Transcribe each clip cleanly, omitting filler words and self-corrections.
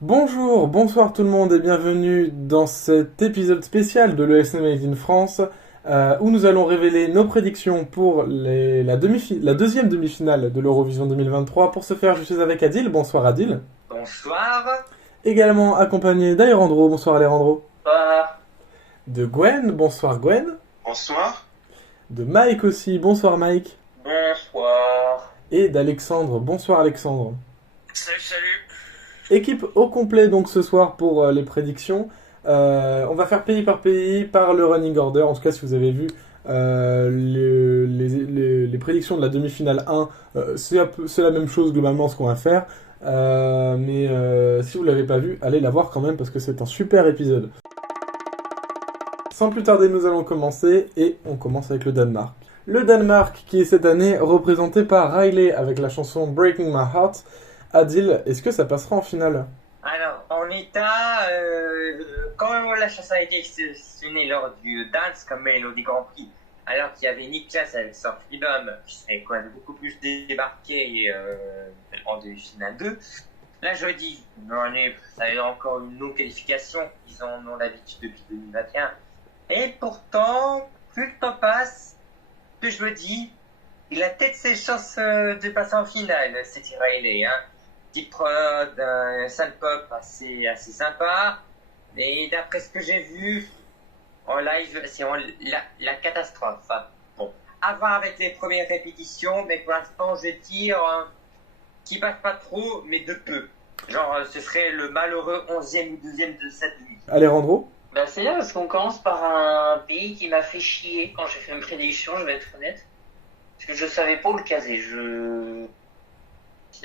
Bonjour, bonsoir tout le monde et bienvenue dans cet épisode spécial de l'ESN Made in France où nous allons révéler nos prédictions pour la deuxième demi-finale de l'Eurovision 2023. Pour ce faire, je suis avec Adil. Bonsoir Adil. Bonsoir. Également accompagné d'Alejandro. Bonsoir Alejandro. Bonsoir. De Gwen. Bonsoir Gwen. Bonsoir. De Mike aussi. Bonsoir Mike. Bonsoir. Et d'Alexandre. Bonsoir Alexandre. Salut. Équipe au complet donc ce soir pour les prédictions. On va faire pays par pays par le running order. En tout cas, si vous avez vu les prédictions de la demi-finale 1, c'est la même chose globalement ce qu'on va faire. Mais si vous l'avez pas vu, allez la voir quand même parce que c'est un super épisode. Sans plus tarder, nous allons commencer et on commence avec le Danemark. Le Danemark qui est cette année représenté par Riley avec la chanson Breaking My Heart. Adil, est-ce que ça passera en finale? Alors, en état, quand la chanson a été sélectionnée lors du Dance comme Mélodie Grand Prix, alors qu'il y avait Niklas avec son Freedom, qui serait quand même beaucoup plus débarqué en demi-finale 2, là je dis, ça a eu encore une non-qualification, ils en ont l'habitude depuis 2021, et pourtant, plus le temps passe, que je me dis, il a peut-être ses chances de passer en finale, c'est Riley, hein. Deep prod, un synth-pop assez sympa. Et d'après ce que j'ai vu en live, c'est la catastrophe. Enfin, bon, à voir avec les premières répétitions, mais pour l'instant, je tire qui passe pas trop, mais de peu. Genre, ce serait le malheureux 11e ou 12e de cette nuit. Alejandro? Ben c'est là parce qu'on commence par un pays qui m'a fait chier quand j'ai fait une prédiction, je vais être honnête. Parce que je savais pas où le caser.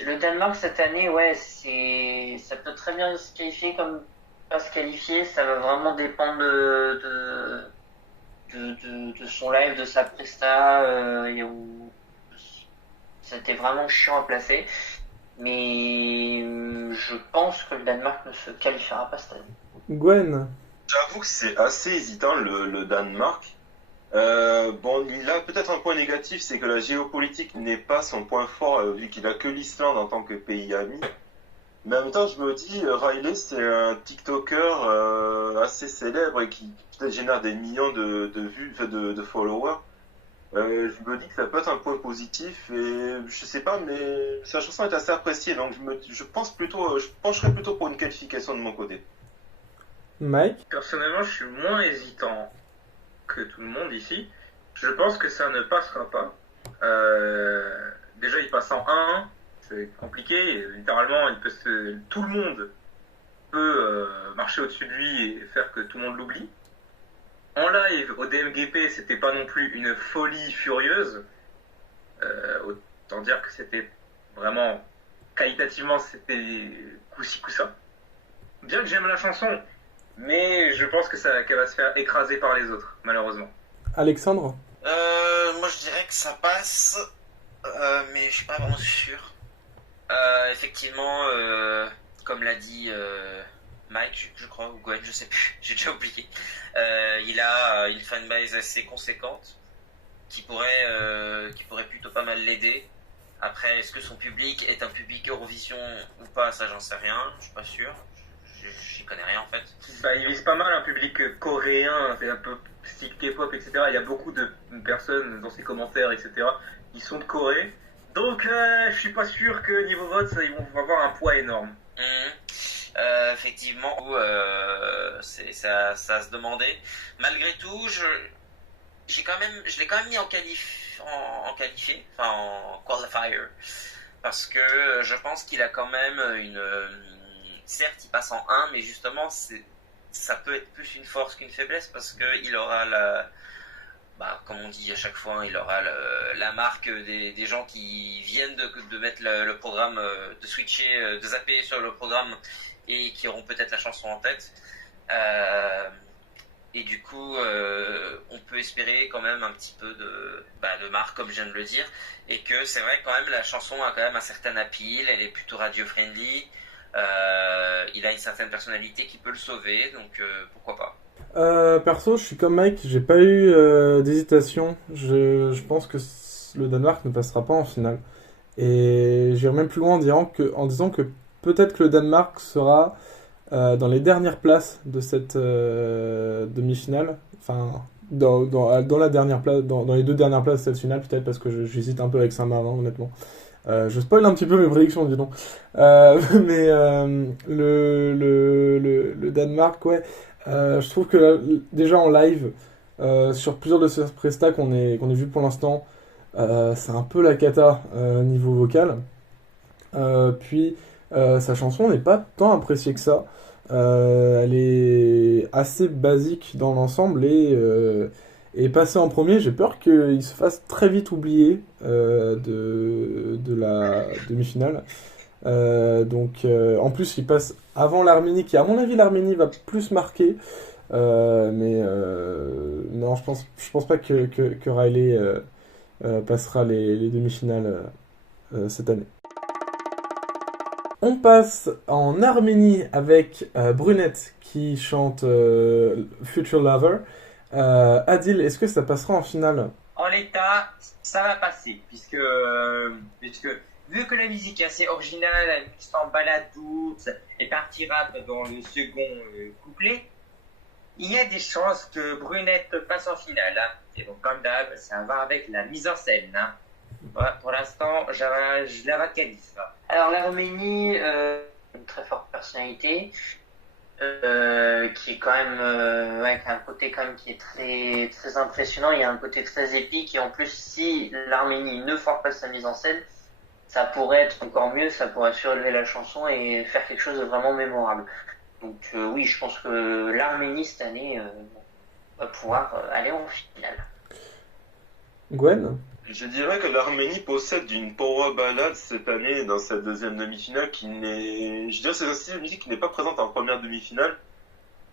Le Danemark cette année, ouais, ça peut très bien se qualifier comme pas se qualifier. Ça va vraiment dépendre de son live, de sa presta, et où c'était vraiment chiant à placer. Mais je pense que le Danemark ne se qualifiera pas cette année. Gwen? J'avoue que c'est assez hésitant le Danemark. Bon, il a peut-être un point négatif, c'est que la géopolitique n'est pas son point fort, vu qu'il a que l'Islande en tant que pays ami. Mais en même temps, je me dis, Riley, c'est un TikToker assez célèbre et qui peut-être génère des millions de vues, de followers. Je me dis que ça peut être un point positif et je sais pas, mais sa chanson est assez appréciée, donc je pencherais plutôt pour une qualification de mon côté. Mike? Personnellement, je suis moins hésitant que tout le monde ici. Je pense que ça ne passera pas. Déjà, il passe en 1, c'est compliqué. Littéralement, tout le monde peut marcher au-dessus de lui et faire que tout le monde l'oublie. En live, au DMGP, c'était pas non plus une folie furieuse. Autant dire que c'était vraiment, qualitativement, c'était coup-ci, coup-ça. Bien que j'aime la chanson, mais je pense qu'elle va se faire écraser par les autres, malheureusement. Alexandre? Moi je dirais que ça passe, mais je suis pas vraiment sûr. Effectivement, comme l'a dit Mike, je crois, ou Gwen, je sais plus, j'ai déjà oublié. Il a une fanbase assez conséquente qui pourrait plutôt pas mal l'aider. Après, est-ce que son public est un public Eurovision ou pas, ça j'en sais rien, je suis pas sûr. J'y connais rien en fait. Bah, il vise pas mal un public coréen, c'est un peu style K-pop, etc. Il y a beaucoup de personnes dans ses commentaires, etc. qui sont de Corée. Donc je suis pas sûr que niveau vote, ils vont avoir un poids énorme. Effectivement, ça se demandait. Malgré tout, je l'ai quand même mis en qualifié, en qualifier, parce que je pense qu'il a quand même certes, il passe en 1, mais justement, ça peut être plus une force qu'une faiblesse parce qu'il aura comme on dit à chaque fois, il aura la marque des gens qui viennent de mettre le programme, de switcher, de zapper sur le programme et qui auront peut-être la chanson en tête. Et du coup, on peut espérer quand même un petit peu de marque, comme je viens de le dire, et que c'est vrai que quand même la chanson a quand même un certain appeal, elle est plutôt radio-friendly. Il a une certaine personnalité qui peut le sauver, donc pourquoi pas. Perso, je suis comme Mike, j'ai pas eu d'hésitation. Je pense que le Danemark ne passera pas en finale. Et j'irai même plus loin en disant que peut-être que le Danemark sera dans les dernières places de cette demi-finale. Enfin, dans la dernière place, dans les deux dernières places de cette finale, peut-être parce que j'hésite un peu avec Saint-Marin, honnêtement. Je spoil un petit peu mes prédictions, dis donc. Mais le Danemark, ouais. Je trouve que déjà en live, sur plusieurs de ces prestats qu'on ait vu pour l'instant, c'est un peu la cata niveau vocal. Puis sa chanson n'est pas tant appréciée que ça. Elle est assez basique dans l'ensemble et passer en premier, j'ai peur qu'il se fasse très vite oublier de la demi-finale. En plus, il passe avant l'Arménie, qui à mon avis l'Arménie va plus marquer. Non, je pense pas que Riley passera les demi-finales cette année. On passe en Arménie avec Brunette qui chante Future Lover. Adil, est-ce que ça passera en finale? En l'état, ça va passer, puisque vu que la musique est assez originale, elle mixte en balade douce et partie rap dans le second couplet, il y a des chances que Brunette passe en finale. Hein. Et donc, comme d'hab, ça va avec la mise en scène. Hein. Voilà, pour l'instant, je la vocalise. Alors, l'Arménie, une très forte personnalité, qui est quand même, qui a un côté quand même qui est très, très impressionnant. Il y a un côté très épique. Et en plus, si l'Arménie ne force pas sa mise en scène, ça pourrait être encore mieux, ça pourrait surélever la chanson et faire quelque chose de vraiment mémorable. Donc oui, je pense que l'Arménie cette année va pouvoir aller en finale. Gwen? Je dirais que l'Arménie possède une power ballade cette année dans cette deuxième demi-finale qui n'est... Je dirais que c'est un style de musique qui n'est pas présente en première demi-finale.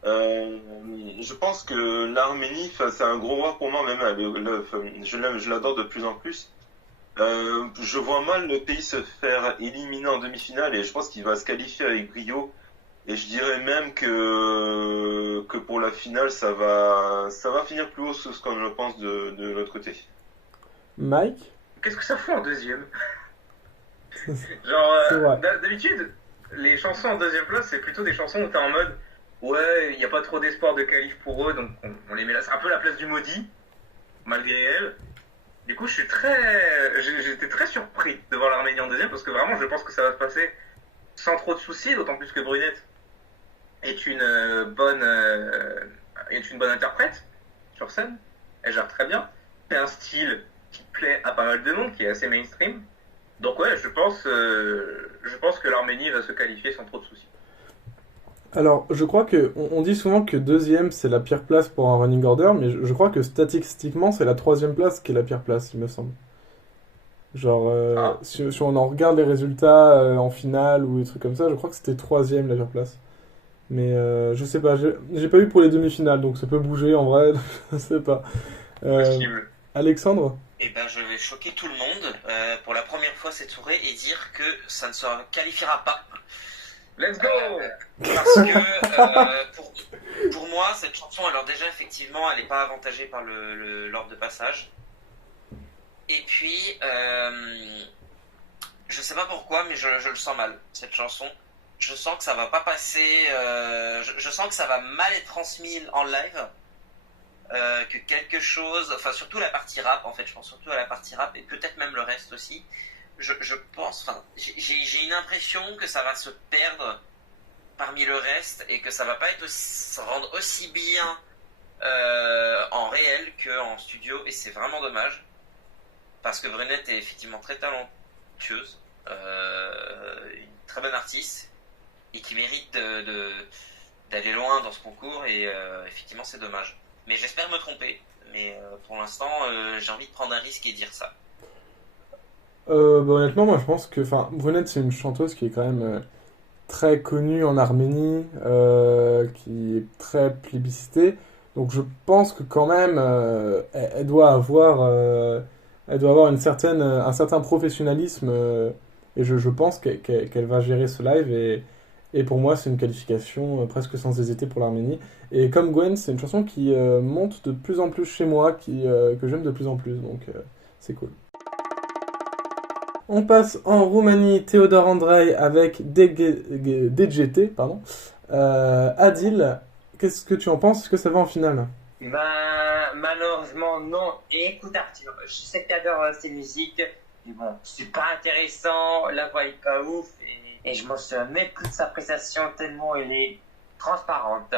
Je pense que l'Arménie, c'est un gros roi pour moi même. Je l'aime, je l'adore de plus en plus. Je vois mal le pays se faire éliminer en demi-finale et je pense qu'il va se qualifier avec brio. Et je dirais même que pour la finale, ça va finir plus haut que ce qu'on le pense de l'autre côté. Mike? Qu'est-ce que ça fout en deuxième? Genre, d'habitude, les chansons en deuxième place, c'est plutôt des chansons où t'es en mode ouais, il n'y a pas trop d'espoir de qualif pour eux, donc on les met là. C'est un peu la place du maudit, malgré elle. Du coup, j'étais très surpris de voir l'Arménie en deuxième, parce que vraiment, je pense que ça va se passer sans trop de soucis, d'autant plus que Brunette est une bonne interprète sur scène. Elle gère très bien. C'est un style qui plaît à pas mal de monde, qui est assez mainstream. Donc ouais, je pense que l'Arménie va se qualifier sans trop de soucis. Alors, je crois on dit souvent que deuxième c'est la pire place pour un running order, mais je crois que statistiquement c'est la troisième place qui est la pire place, il me semble. Genre, si on en regarde les résultats en finale ou des trucs comme ça, je crois que c'était troisième la pire place. Mais je sais pas, j'ai pas eu pour les demi-finales, donc ça peut bouger en vrai, je sais pas. Possible. Alexandre? Eh ben, je vais choquer tout le monde pour la première fois cette soirée et dire que ça ne se qualifiera pas. Let's go! Parce que pour moi, cette chanson, alors déjà, effectivement, elle n'est pas avantagée par l'ordre de passage. Et puis, je sais pas pourquoi, mais je le sens mal, cette chanson. Je sens que ça va pas passer, je sens que ça va mal être transmis en live. Que quelque chose, enfin surtout la partie rap en fait, je pense surtout à la partie rap et peut-être même le reste aussi. Je pense, enfin j'ai une impression que ça va se perdre parmi le reste et que ça va pas se rendre aussi bien en réel qu'en studio et c'est vraiment dommage parce que Brunette est effectivement très talentueuse, une très bonne artiste et qui mérite d'aller loin dans ce concours et effectivement c'est dommage. Mais j'espère me tromper. Mais pour l'instant, j'ai envie de prendre un risque et dire ça. Honnêtement, moi je pense que Brunette c'est une chanteuse qui est quand même très connue en Arménie, qui est très plébiscitée. Donc je pense que quand même elle doit avoir un certain professionnalisme et je pense qu'elle va gérer ce live et Et pour moi, c'est une qualification presque sans hésiter pour l'Arménie. Et comme Gwen, c'est une chanson qui monte de plus en plus chez moi, que j'aime de plus en plus, donc c'est cool. On passe en Roumanie, Théodore Andrei avec DGT, pardon. Adil, qu'est-ce que tu en penses? Est-ce que ça va en finale? Malheureusement, non. Et écoute, Arthur, je sais que tu adores ces musiques, mais bon, c'est pas intéressant, la voix est pas ouf, et je m'en souviens même plus de sa prestation tellement elle est transparente.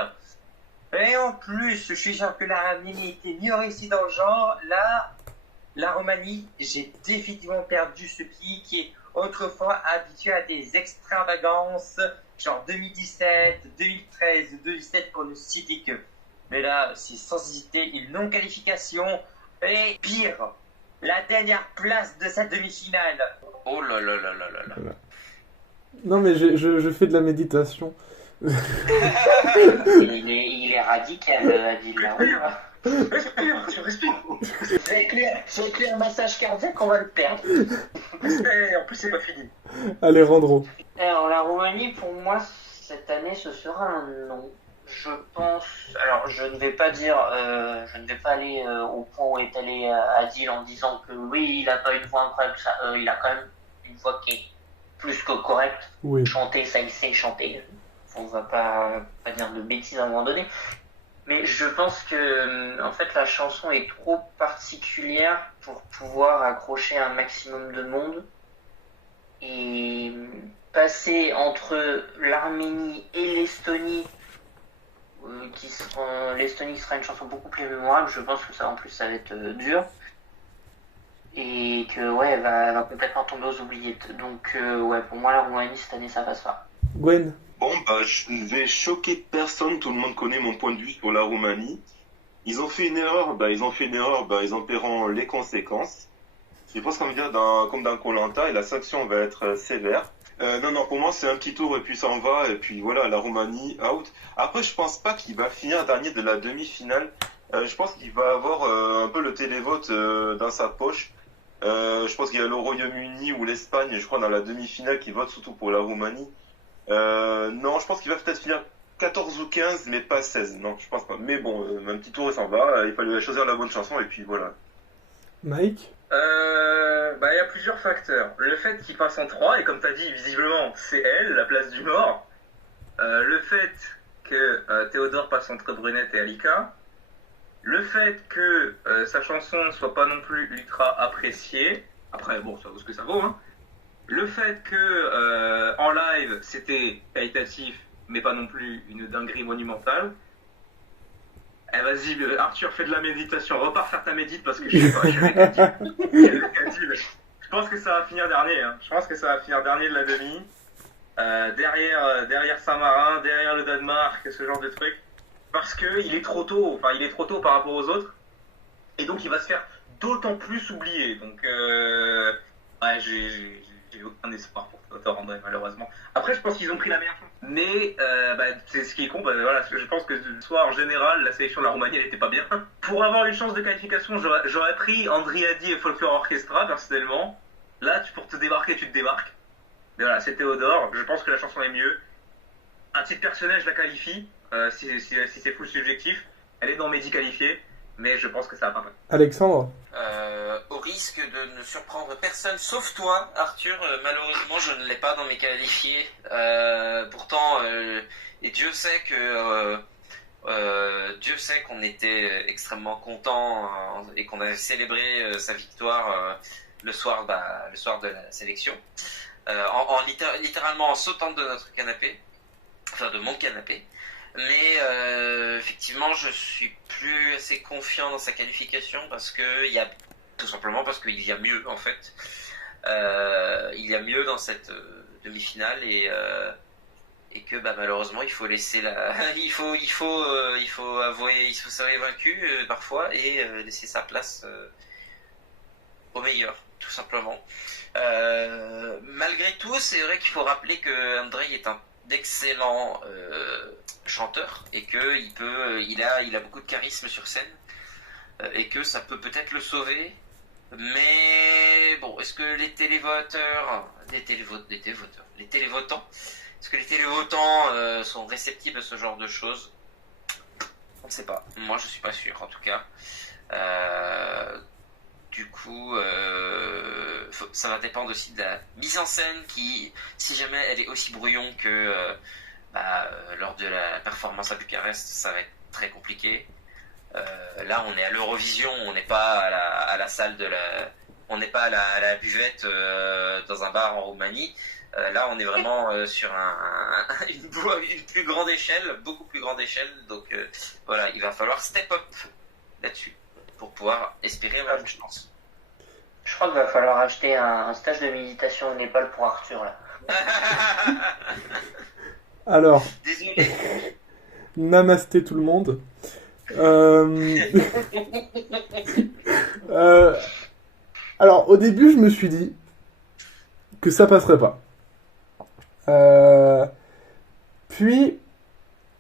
Et en plus, je suis sûr que l'Arménie était mieux réussie dans le genre. Là, la Roumanie, j'ai définitivement perdu ce pays qui est autrefois habitué à des extravagances, genre 2017, 2013, 2017 pour ne citer que. Mais là, c'est sans hésiter une non-qualification. Et pire, la dernière place de sa demi-finale. Oh là là là là là là. Voilà. Non mais je fais de la méditation. Il est radical, Adil. Respire, tu respires. J'ai écrit un massage cardiaque, on va le perdre. Et en plus, c'est pas fini. Allez, Randro. Alors, la Roumanie, pour moi, cette année, ce sera un non. Je pense. Alors, je ne vais pas dire. Je ne vais pas aller au point où est allé Adil en disant que oui, il n'a pas une voix incroyable. Il a quand même une voix qui est plus que correcte. Oui. Chanter, ça, il sait chanter. On va pas dire de bêtises à un moment donné. Mais je pense que, en fait, la chanson est trop particulière pour pouvoir accrocher un maximum de monde. Et passer entre l'Arménie et l'Estonie, l'Estonie qui sera une chanson beaucoup plus mémorable, je pense que ça, en plus, ça va être dur. Et que, ouais, elle va complètement tomber aux oubliettes. Donc, ouais, pour moi, la Roumanie, cette année, ça passe pas. Gwen. Bon, je ne vais choquer personne, tout le monde connaît mon point de vue sur la Roumanie. Ils ont fait une erreur, ils en paieront les conséquences. J'ai presque envie de dire, comme dans Koh-Lanta, et la sanction va être sévère. Non, pour moi, c'est un petit tour et puis ça en va, et puis voilà, la Roumanie, out. Après, je pense pas qu'il va finir dernier de la demi-finale. Je pense qu'il va avoir un peu le télévote dans sa poche. Je pense qu'il y a le Royaume-Uni ou l'Espagne, je crois, dans la demi-finale qui vote surtout pour la Roumanie. Non, je pense qu'il va peut-être finir 14 ou 15, mais pas 16. Non, je pense pas. Mais bon, un petit tour et s'en va. Il fallait choisir la bonne chanson et puis voilà. Mike. Il y a plusieurs facteurs. Le fait qu'il passe en 3, et comme tu as dit, visiblement, c'est elle, la place du mort. Le fait que Théodore passe entre Brunette et Alika. Le fait que sa chanson ne soit pas non plus ultra appréciée. Après, bon, ça vaut ce que ça vaut, hein. Le fait que en live, c'était qualitatif, mais pas non plus une dinguerie monumentale. Eh vas-y, Arthur, fais de la méditation. Repars faire ta médite parce que je sais pas, je suis avec Adil. Je pense que ça va finir dernier. Hein. Je pense que ça va finir dernier de la demi. Derrière Saint-Marin, derrière le Danemark, ce genre de truc. Parce qu'il est trop tôt. Enfin, il est trop tôt par rapport aux autres. Et donc, il va se faire d'autant plus oublier. Donc, ouais, j'ai aucun espoir pour Théodore André, malheureusement. Après, je pense qu'ils ont pris la meilleure chance. Mais c'est ce qui est con, voilà, je pense que soit en général, la sélection de la Roumanie, elle était pas bien. Pour avoir une chance de qualification, j'aurais pris Andriadi et Folklore Orchestra, personnellement. Là, pour te débarquer, tu te débarques. Mais voilà, c'est Théodore. Je pense que la chanson est mieux. À titre personnel, je la qualifie. Si c'est full subjectif. Elle est dans Mehdi qualifié. Mais je pense que ça va pas. Alexandre. Au risque de ne surprendre personne, sauf toi, Arthur, malheureusement, je ne l'ai pas dans mes qualifiés. Pourtant, et Dieu sait qu'on était extrêmement contents et qu'on avait célébré sa victoire le soir de la sélection, littéralement en sautant de notre canapé, enfin de mon canapé. Mais effectivement, je suis plus assez confiant dans sa qualification tout simplement parce qu'il y a mieux en fait. Il y a mieux dans cette demi-finale et que malheureusement il faut laisser il faut s'avouer vaincu parfois et laisser sa place au meilleur, tout simplement. Malgré tout, c'est vrai qu'il faut rappeler que Andrei est un d'excellent chanteur et que il a beaucoup de charisme sur scène et que ça peut peut-être le sauver. Mais bon, est-ce que les télévotants Est-ce que les télévotants sont réceptifs à ce genre de choses? On ne sait pas. Moi, je suis pas sûr, en tout cas. Du coup, ça va dépendre aussi de la mise en scène qui, si jamais elle est aussi brouillon que lors de la performance à Bucarest, ça va être très compliqué. Là, on est à l'Eurovision, on n'est pas à la salle on n'est pas à la buvette dans un bar en Roumanie. Là, on est vraiment sur une plus grande échelle, beaucoup plus grande échelle. Donc voilà, il va falloir step up là-dessus pour pouvoir espérer la même chance. Je crois qu'il va falloir acheter un stage de méditation au Népal pour Arthur là. Alors, Désolé. namasté tout le monde. Alors, au début, je me suis dit que ça passerait pas. Puis,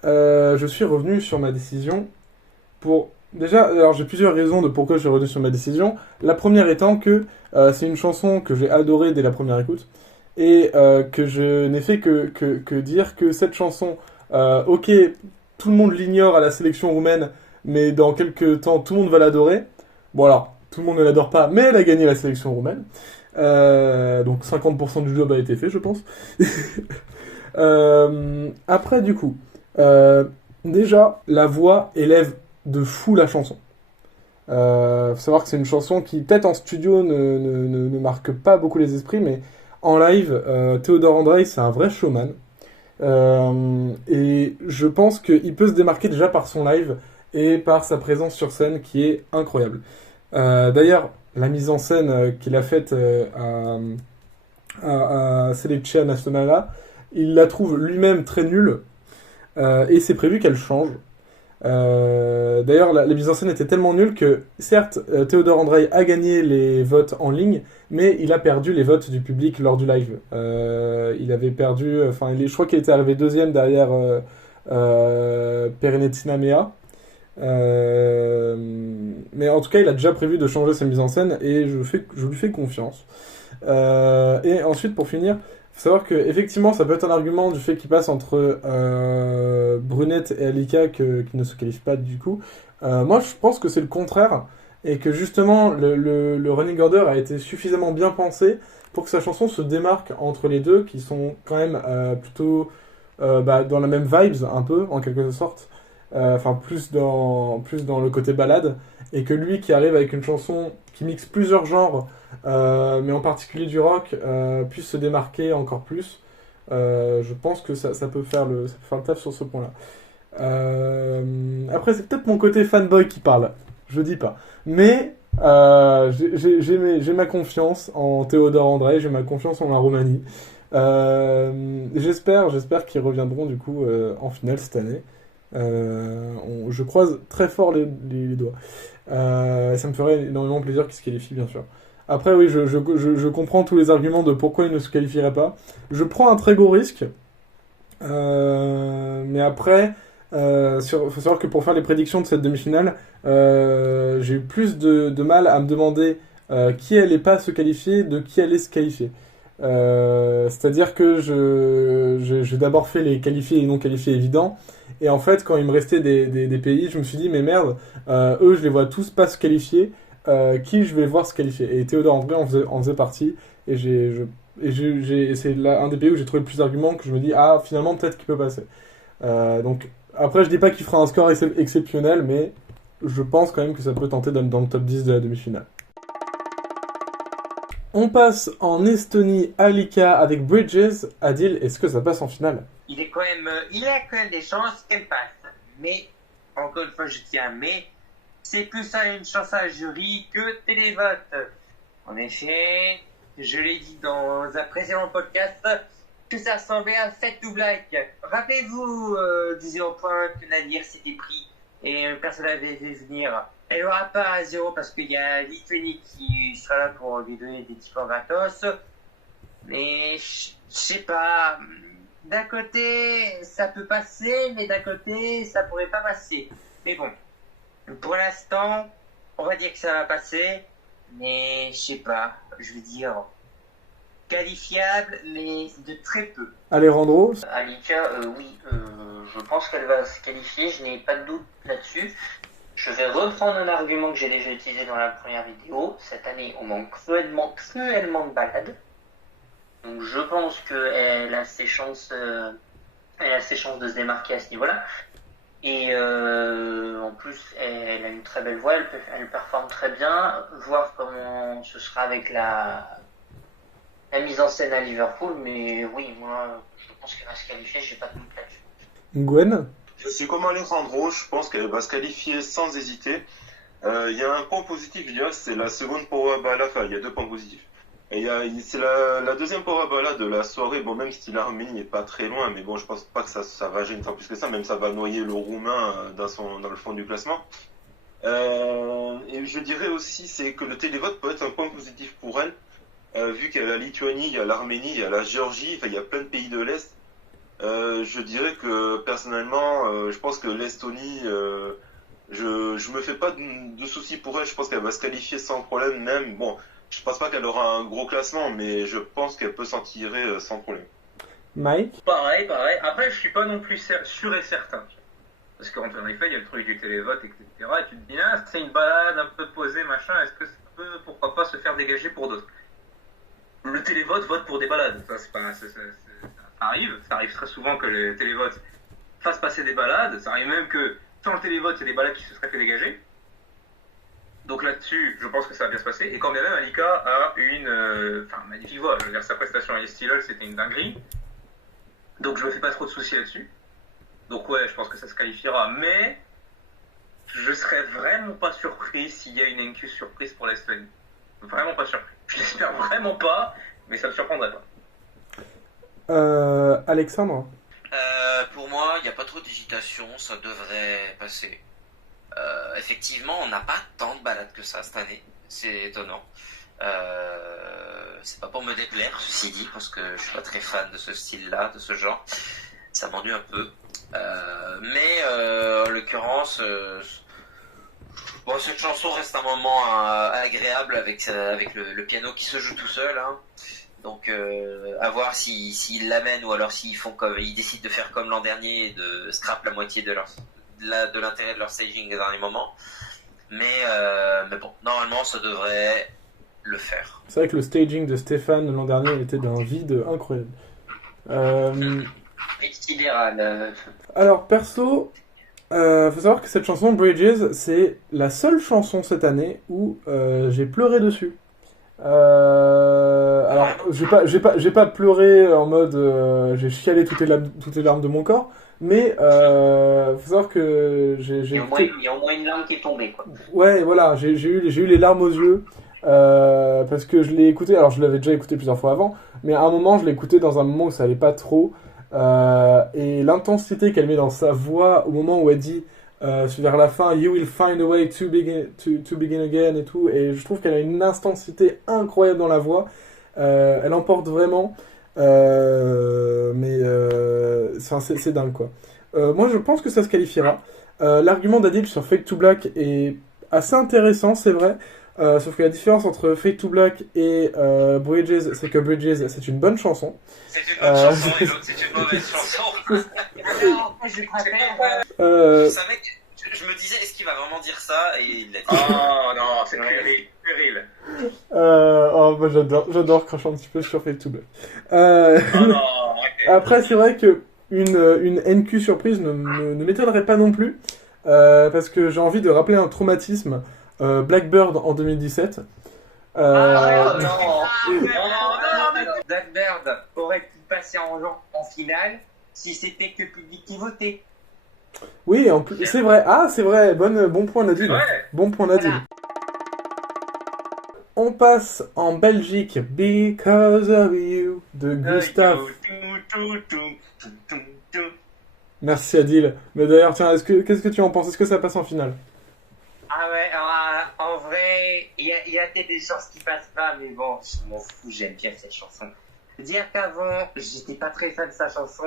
je suis revenu sur ma décision pour... Déjà, alors j'ai plusieurs raisons de pourquoi je suis revenu sur ma décision. La première étant que c'est une chanson que j'ai adorée dès la première écoute et que je n'ai fait que dire que cette chanson, ok, tout le monde l'ignore à la sélection roumaine, mais dans quelques temps, tout le monde va l'adorer. Bon alors, tout le monde ne l'adore pas, mais elle a gagné la sélection roumaine. Donc 50% du job a été fait, je pense. Après, du coup, déjà, la voix élève de fou la chanson. Faut savoir que c'est une chanson qui, peut-être en studio, ne marque pas beaucoup les esprits, mais en live, Théodore Andrei, c'est un vrai showman. Et je pense qu'il peut se démarquer déjà par son live et par sa présence sur scène qui est incroyable. D'ailleurs, la mise en scène qu'il a faite à Selecția Națională, il la trouve lui-même très nulle et c'est prévu qu'elle change. D'ailleurs, la mise en scène était tellement nulle que, certes, Théodore Andrei a gagné les votes en ligne, mais il a perdu les votes du public lors du live. Il avait perdu, je crois qu'il était arrivé deuxième derrière Perenețina Mea. Mais en tout cas, il a déjà prévu de changer sa mise en scène et je lui fais confiance. Et ensuite, pour finir, faut savoir que effectivement, ça peut être un argument du fait qu'il passe entre Brunette et Alika qui ne se qualifient pas du coup. Moi, je pense que c'est le contraire et que justement le running order a été suffisamment bien pensé pour que sa chanson se démarque entre les deux, qui sont quand même plutôt dans la même vibes un peu en quelque sorte. Plus dans le côté balade, et que lui qui arrive avec une chanson qui mixe plusieurs genres, mais en particulier du rock, puisse se démarquer encore plus. Je pense que ça peut faire le taf sur ce point-là. Après, c'est peut-être mon côté fanboy qui parle, je dis pas. Mais j'ai ma confiance en Théodore Andrei, j'ai ma confiance en la Roumanie. J'espère qu'ils reviendront du coup en finale cette année. Je croise très fort les doigts. Ça me ferait énormément plaisir qu'ils se qualifient, bien sûr. Après, oui, je comprends tous les arguments de pourquoi ils ne se qualifieraient pas. Je prends un très gros risque. Mais après, faut savoir que pour faire les prédictions de cette demi-finale, j'ai eu plus de mal à me demander qui allait pas se qualifier de qui allait se qualifier. C'est-à-dire que j'ai d'abord fait les qualifiés et non qualifiés évidents. Et en fait, quand il me restait des pays, je me suis dit, mais merde, eux, je les vois tous pas se qualifier. Qui je vais voir se qualifier? Et Théodore Andrei en faisait partie. Et c'est là un des pays où j'ai trouvé le plus d'arguments que je me dis, ah, finalement, peut-être qu'il peut passer. Donc, après, je dis pas qu'il fera un score exceptionnel, mais je pense quand même que ça peut tenter d'être dans le top 10 de la demi-finale. On passe en Estonie, Alika avec Bridges. Adil, est-ce que ça passe en finale? Il a quand même des chances qu'elle passe. Mais, encore une fois, je tiens, mais c'est plus ça une chance à un jury que télévote. En effet, je l'ai dit dans un précédent podcast, que ça ressemblait à Fête to Black. Rappelez-vous, disait au point que Nadir s'était pris et personne n'avait fait venir. Elle n'aura pas à 0 parce qu'il y a Lituanie qui sera là pour lui donner des diplômes gratos. Mais je sais pas. D'un côté, ça peut passer, mais d'un côté, ça pourrait pas passer. Mais bon, pour l'instant, on va dire que ça va passer. Mais je sais pas. Je veux dire, qualifiable, mais de très peu. Alejandro? Alika, oui, je pense qu'elle va se qualifier, je n'ai pas de doute là-dessus. Je vais reprendre un argument que j'ai déjà utilisé dans la première vidéo. Cette année, on manque cruellement de balades. Donc je pense qu'elle a ses chances, de se démarquer à ce niveau-là. Et en plus, elle a une très belle voix, elle performe très bien. Voir comment ce sera avec la mise en scène à Liverpool. Mais oui, moi, je pense qu'elle va se qualifier, j'ai pas de doute là-dessus. Gwen? Je suis comme Alejandro, je pense qu'elle va se qualifier sans hésiter. Il y a un point positif, je dirais, c'est la seconde Power Ballad. Enfin, il y a 2 points positifs. Et c'est la deuxième Power Ballad de la soirée. Bon, même si l'Arménie n'est pas très loin, mais bon, je pense pas que ça va gêner tant plus que ça. Même ça va noyer le Roumain dans le fond du classement. Et je dirais aussi, c'est que le télévote peut être un point positif pour elle, vu qu'il y a la Lituanie, il y a l'Arménie, il y a la Géorgie, enfin, il y a plein de pays de l'Est. Je dirais que personnellement, je pense que l'Estonie, je me fais pas de soucis pour elle. Je pense qu'elle va se qualifier sans problème. Même bon, je pense pas qu'elle aura un gros classement, mais je pense qu'elle peut s'en tirer sans problème. Mike? Pareil. Après, je suis pas non plus sûr et certain. Parce qu'en effet, il y a le truc du télévote, etc. Et tu te dis, ah, c'est une balade un peu posée, machin. Est-ce que ça peut, pourquoi pas, se faire dégager pour d'autres? Le télévote vote pour des balades. Ça arrive très souvent que les télévotes fassent passer des balades. Ça arrive même que sans le télévote, il y a des balades qui se seraient fait dégager. Donc là-dessus, je pense que ça va bien se passer. Et quand bien même, Alika a une magnifique voix. Je veux dire, sa prestation à Estilol, c'était une dinguerie. Donc je me fais pas trop de soucis là-dessus. Donc ouais, je pense que ça se qualifiera. Mais je serais vraiment pas surpris s'il y a une NQ surprise pour l'Estonie. Vraiment pas surpris. Je l'espère vraiment pas, mais ça me surprendrait pas. Alexandre? Pour moi, il n'y a pas trop d'hésitation, ça devrait passer. Effectivement, on n'a pas tant de balades que ça cette année, c'est étonnant. C'est pas pour me déplaire, ceci dit, parce que je suis pas très fan de ce style-là, de ce genre. Ça m'ennuie un peu. Mais en l'occurrence, cette chanson reste un moment agréable avec le piano qui se joue tout seul. Hein. Donc à voir s'ils l'amènent ou alors s'ils décident de faire comme l'an dernier et de scrap la moitié de l'intérêt de leur staging au dernier moment. Mais bon, normalement ça devrait le faire. C'est vrai que le staging de Stéphane l'an dernier était d'un vide incroyable. Sidéral. Alors perso, faut savoir que cette chanson Bridges, c'est la seule chanson cette année où j'ai pleuré dessus. Alors j'ai pas pleuré en mode j'ai chialé toutes les larmes de mon corps, mais faut savoir que il y a au moins une larme qui est tombée, quoi. Ouais, voilà, j'ai eu les larmes aux yeux parce que je l'ai écouté. Alors je l'avais déjà écouté plusieurs fois avant, mais à un moment je l'ai écouté dans un moment où ça allait pas trop, et l'intensité qu'elle met dans sa voix au moment où elle dit vers la fin, you will find a way to begin again et tout, et je trouve qu'elle a une intensité incroyable dans la voix. Elle emporte vraiment, mais c'est dingue quoi. Moi je pense que ça se qualifiera. L'argument d'Adil sur Fade to Black est assez intéressant, c'est vrai, sauf que la différence entre Fade to Black et Bridges, c'est que Bridges c'est une bonne chanson. C'est une bonne chanson et l'autre c'est une mauvaise chanson. Je préfère. Je me disais, est-ce qu'il va vraiment dire ça? Et il l'a dit. Oh non, c'est puéril. Moi j'adore cracher un petit peu sur Fade to Black. Après, c'est vrai que une NQ surprise ne m'étonnerait pas non plus, parce que j'ai envie de rappeler un traumatisme, Blackbird en 2017. Blackbird aurait pu passer en finale si c'était que le public qui votait. Oui, c'est vrai. Ah, c'est vrai. Bon point Nadine. Bon point Nadine. Voilà. On passe en Belgique. Because of You de Gustave. Merci Adil. Mais d'ailleurs, tiens, qu'est-ce que tu en penses? Est-ce que ça passe en finale? Ah ouais, alors, en vrai, il y a peut-être des chances qui passent pas, mais bon, je m'en fous, j'aime bien cette chanson. Dire qu'avant, j'étais pas très fan de sa chanson.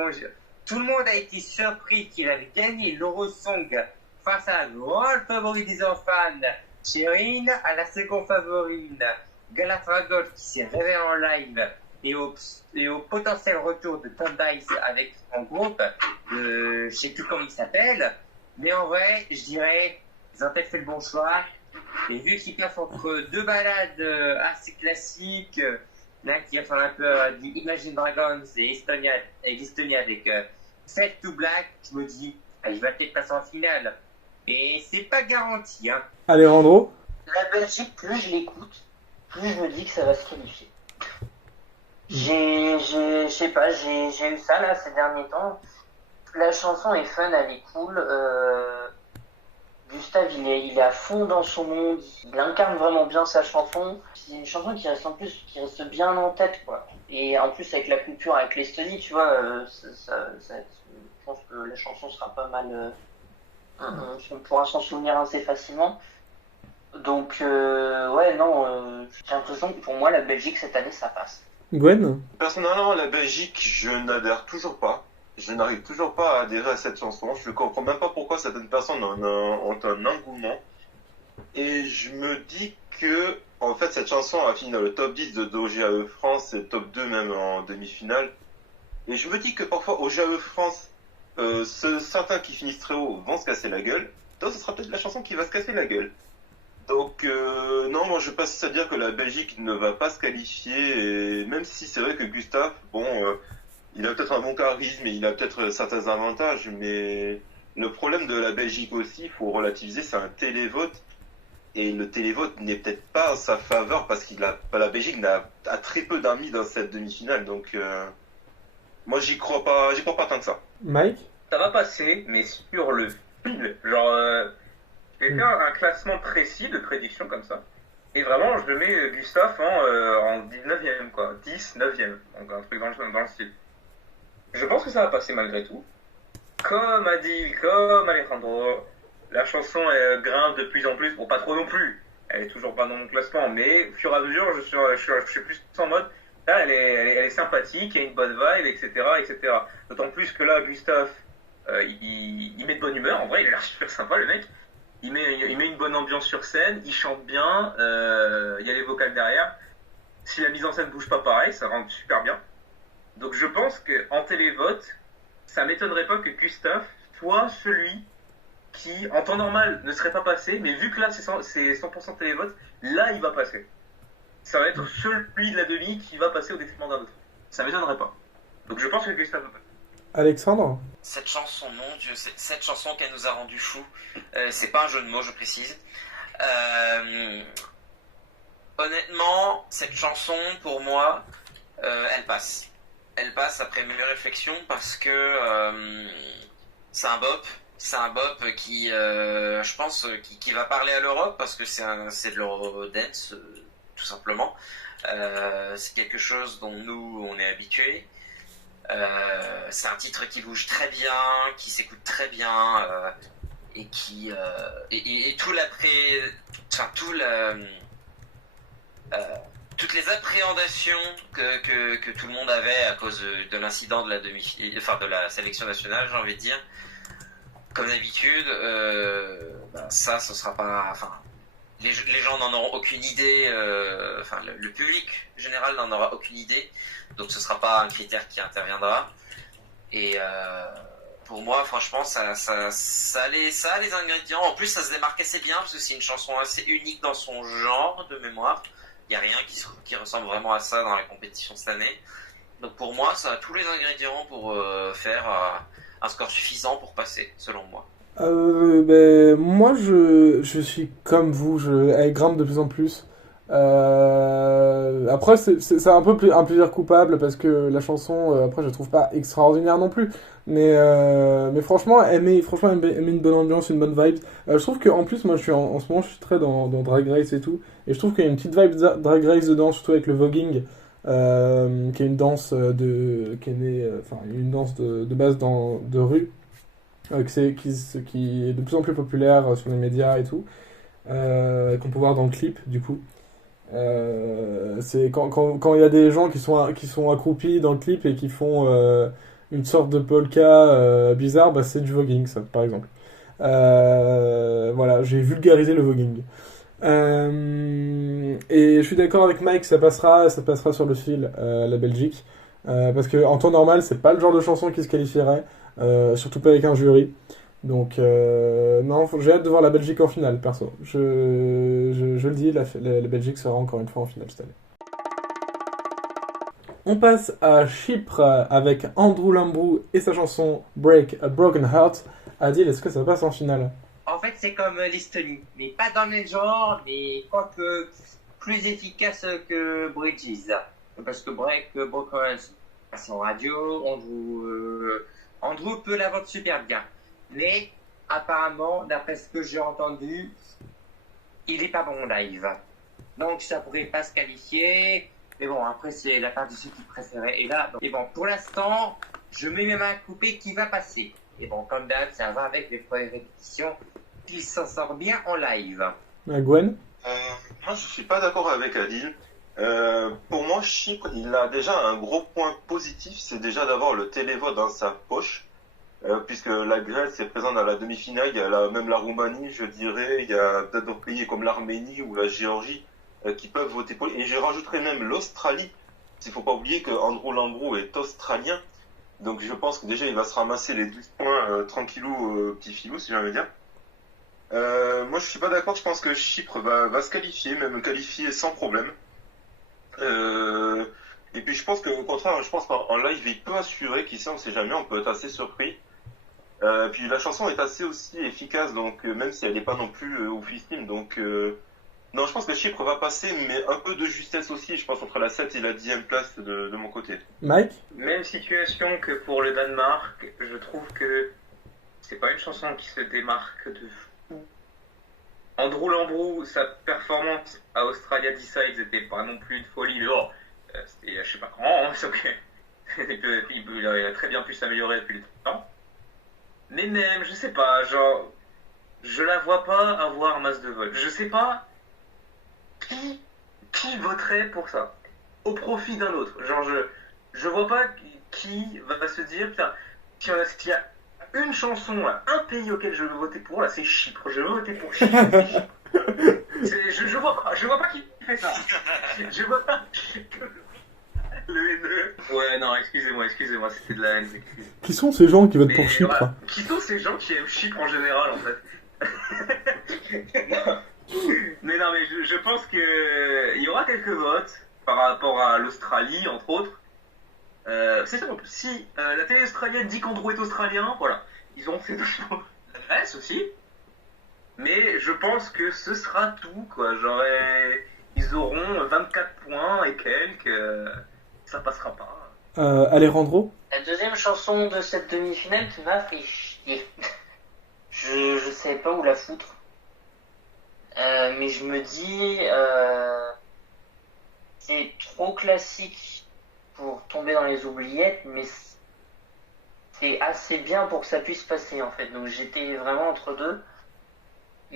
Tout le monde a été surpris qu'il avait gagné l'Eurosong face à la grande favorite des enfants, Shirin, à la seconde favorite, Galatragol, qui s'est révélé en live et au potentiel retour de Tom Dice avec son groupe, je sais plus comment il s'appelle, mais en vrai, je dirais, ils ont peut-être fait le bon choix. Et vu qu'ils passent entre deux balades assez classiques, là qui ressemble un peu à du Imagine Dragons et Estonia avec Fade to Black, je me dis, il va peut-être passer en finale. Et c'est pas garanti, hein. Alejandro? La Belgique, plus je l'écoute, plus je me dis que ça va se qualifier. Je sais pas, j'ai eu ça là ces derniers temps. La chanson est fun, elle est cool. Gustave, il est à fond dans son monde, il incarne vraiment bien sa chanson. C'est une chanson qui reste bien en tête, quoi. Et en plus, avec la coupure avec l'Estonie, tu vois, je pense que la chanson sera pas mal. On pourra s'en souvenir assez facilement. Donc, ouais, non, j'ai l'impression que pour moi, la Belgique cette année, ça passe. Gwen? Personnellement, la Belgique, je n'adhère toujours pas. Je n'arrive toujours pas à adhérer à cette chanson. Je ne comprends même pas pourquoi certaines personnes ont un engouement. Et je me dis que, en fait, cette chanson a fini dans le top 10 de OGAE France et le top 2 même en demi-finale. Et je me dis que parfois, OGAE France, certains qui finissent très haut vont se casser la gueule. Donc, ce sera peut-être la chanson qui va se casser la gueule. Donc, non, moi je passe à dire que la Belgique ne va pas se qualifier. Et même si c'est vrai que Gustave, bon... il a peut-être un bon charisme et il a peut-être certains avantages, mais le problème de la Belgique aussi, il faut relativiser, c'est un télévote. Et le télévote n'est peut-être pas en sa faveur parce la Belgique a très peu d'amis dans cette demi-finale. Donc, moi, j'y crois pas tant que ça. Mike? Ça va passer, mais sur le fil. Genre, je vais faire un classement précis de prédiction comme ça. Et vraiment, je mets Gustave en 19e, quoi. 10, 9e. Donc, un truc dans le style. Je pense que ça va passer malgré tout. Comme Adil, comme Alejandro, la chanson grimpe de plus en plus. Bon, pas trop non plus. Elle est toujours pas dans mon classement, mais au fur et à mesure, je suis plus en mode. Là, elle est sympathique, il y a une bonne vibe, etc., etc. D'autant plus que là, Gustave, il met de bonne humeur. En vrai, il a l'air super sympa, le mec. Il met une bonne ambiance sur scène, il chante bien, il y a les vocals derrière. Si la mise en scène bouge pas pareil, ça rend super bien. Donc je pense qu'en télévote, ça m'étonnerait pas que Gustave soit celui qui, en temps normal, ne serait pas passé, mais vu que là c'est 100% télévote, là il va passer. Ça va être celui de la demi qui va passer au détriment d'un autre. Ça m'étonnerait pas. Donc je pense que Gustave va passer. Alexandre? Cette chanson, mon Dieu, cette chanson qu'elle nous a rendu fous. C'est pas un jeu de mots, je précise. Honnêtement, cette chanson, pour moi, elle passe. Elle passe après mes réflexions parce que c'est un bop. C'est un bop qui, je pense, qui va parler à l'Europe parce que c'est de l'Eurodance, tout simplement. C'est quelque chose dont nous, on est habitués. C'est un titre qui bouge très bien, qui s'écoute très bien et qui et tout l'après, enfin toutes les appréhendations que tout le monde avait à cause de l'incident de la sélection nationale, j'ai envie de dire, comme d'habitude, ça ce sera pas, enfin les gens n'en auront aucune idée, le public général n'en aura aucune idée, donc ce sera pas un critère qui interviendra. Et pour moi, franchement, ça a les ingrédients. En plus, ça se démarque assez bien parce que c'est une chanson assez unique dans son genre de mémoire. Il n'y a rien qui ressemble vraiment à ça dans la compétition cette année. Donc pour moi, ça a tous les ingrédients pour faire un score suffisant pour passer, selon moi. Moi, je suis comme vous, elle grimpe de plus en plus. Après, c'est un peu un plaisir coupable parce que la chanson, après, je la trouve pas extraordinaire non plus. Mais franchement, elle met une bonne ambiance, une bonne vibe. Je trouve qu'en plus, moi, en ce moment, je suis très dans Drag Race et tout. Et je trouve qu'il y a une petite vibe Drag Race dedans, surtout avec le voguing, qui est une danse une danse de base de rue. Qui est de plus en plus populaire sur les médias et tout, qu'on peut voir dans le clip du coup. C'est quand il y a des gens qui sont accroupis dans le clip et qui font une sorte de polka bizarre, c'est du voguing ça par exemple. Voilà, j'ai vulgarisé le voguing. Et je suis d'accord avec Mike, ça passera sur le fil, la Belgique. Parce que en temps normal, c'est pas le genre de chanson qui se qualifierait, surtout pas avec un jury. Donc, non, j'ai hâte de voir la Belgique en finale, perso. Je le dis, la Belgique sera encore une fois en finale cette année. On passe à Chypre avec Andrew Lambrou et sa chanson Break a Broken Heart. Adil, est-ce que ça passe en finale? En fait, c'est comme l'Estonie, mais pas dans le même genre, mais quoique plus efficace que Bridges. Parce que Broken passe en radio, Andrew peut la vendre super bien. Mais apparemment, d'après ce que j'ai entendu, il est pas bon en live. Donc ça pourrait pas se qualifier. Mais bon, après c'est la part de ceux qui préféraient. Et là, et bon, pour l'instant, je mets mes mains coupées qui va passer. Et bon, comme d'hab, ça va avec les premières répétitions. Il s'en sort bien en live. Gwen? Moi, je suis pas d'accord avec Adil. Pour moi, Chypre, il a déjà un gros point positif, c'est déjà d'avoir le télévote dans sa poche. Puisque la Grèce est présente dans la demi-finale, il y a même la Roumanie, je dirais, il y a d'autres pays comme l'Arménie ou la Géorgie qui peuvent voter pour lui. Et je rajouterais même l'Australie, parce qu'il faut pas oublier que Andrew Lambrou est australien, donc je pense que déjà il va se ramasser les 12 points tranquillou, petit filou, si j'ai envie de dire. Moi je suis pas d'accord, je pense que Chypre va se qualifier, même qualifier sans problème. Et puis je pense qu'au contraire, je pense qu'en live il peut assurer, qui sait, on sait jamais, on peut être assez surpris. Puis la chanson est assez aussi efficace, donc même si elle n'est pas non plus oufissime, donc non, je pense que Chypre va passer, mais un peu de justesse aussi, je pense, entre la 7 et la 10e place de mon côté. Mike? Même situation que pour le Danemark, je trouve que c'est pas une chanson qui se démarque de fou. Andrew Lambrou, sa performance à Australia Decides n'était pas non plus une folie, mais bon, c'était je sais pas quand, hein, c'est ok. Il a très bien pu s'améliorer depuis le temps. Mais même, je sais pas, genre, je la vois pas avoir masse de votes. Je sais pas qui voterait pour ça, au profit d'un autre. Genre, je vois pas qui va se dire, putain, s'il y a une chanson, un pays auquel je veux voter pour, là, c'est Chypre. Je veux voter pour Chypre. Je vois pas qui fait ça. Je vois pas le haineux. Ouais, non, excusez-moi, c'était de la haine. Qui sont ces gens qui votent pour Chypre? Voilà. Qui sont ces gens qui aiment Chypre en général, en fait? Mais non, mais je pense que il y aura quelques votes par rapport à l'Australie, entre autres. C'est simple. Si la télé australienne dit qu'Andrew est australien, voilà, ils ont fait deux choses. La Grèce aussi. Mais je pense que ce sera tout, quoi. Genre, ils auront 24 points et quelques. Ça passera pas. Alejandro? La deuxième chanson de cette demi-finale qui m'a fait chier. Je sais pas où la foutre. Mais je me dis, c'est trop classique pour tomber dans les oubliettes, mais c'est assez bien pour que ça puisse passer en fait. Donc j'étais vraiment entre deux.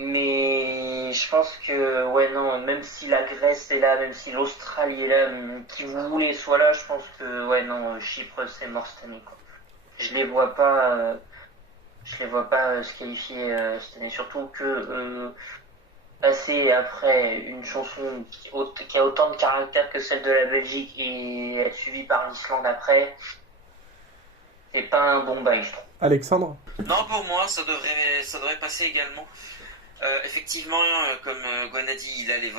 Mais je pense que, ouais, non, même si la Grèce est là, même si l'Australie est là, qui vous voulez soit là, je pense que, ouais, non, Chypre c'est mort cette année, quoi. Je les vois pas se qualifier cette année, surtout que passer après une chanson qui a autant de caractère que celle de la Belgique et être suivie par l'Islande après, c'est pas un bon bail, je trouve. Alexandre? Non, pour moi, ça devrait passer également. Effectivement, comme Gwen a dit, il a le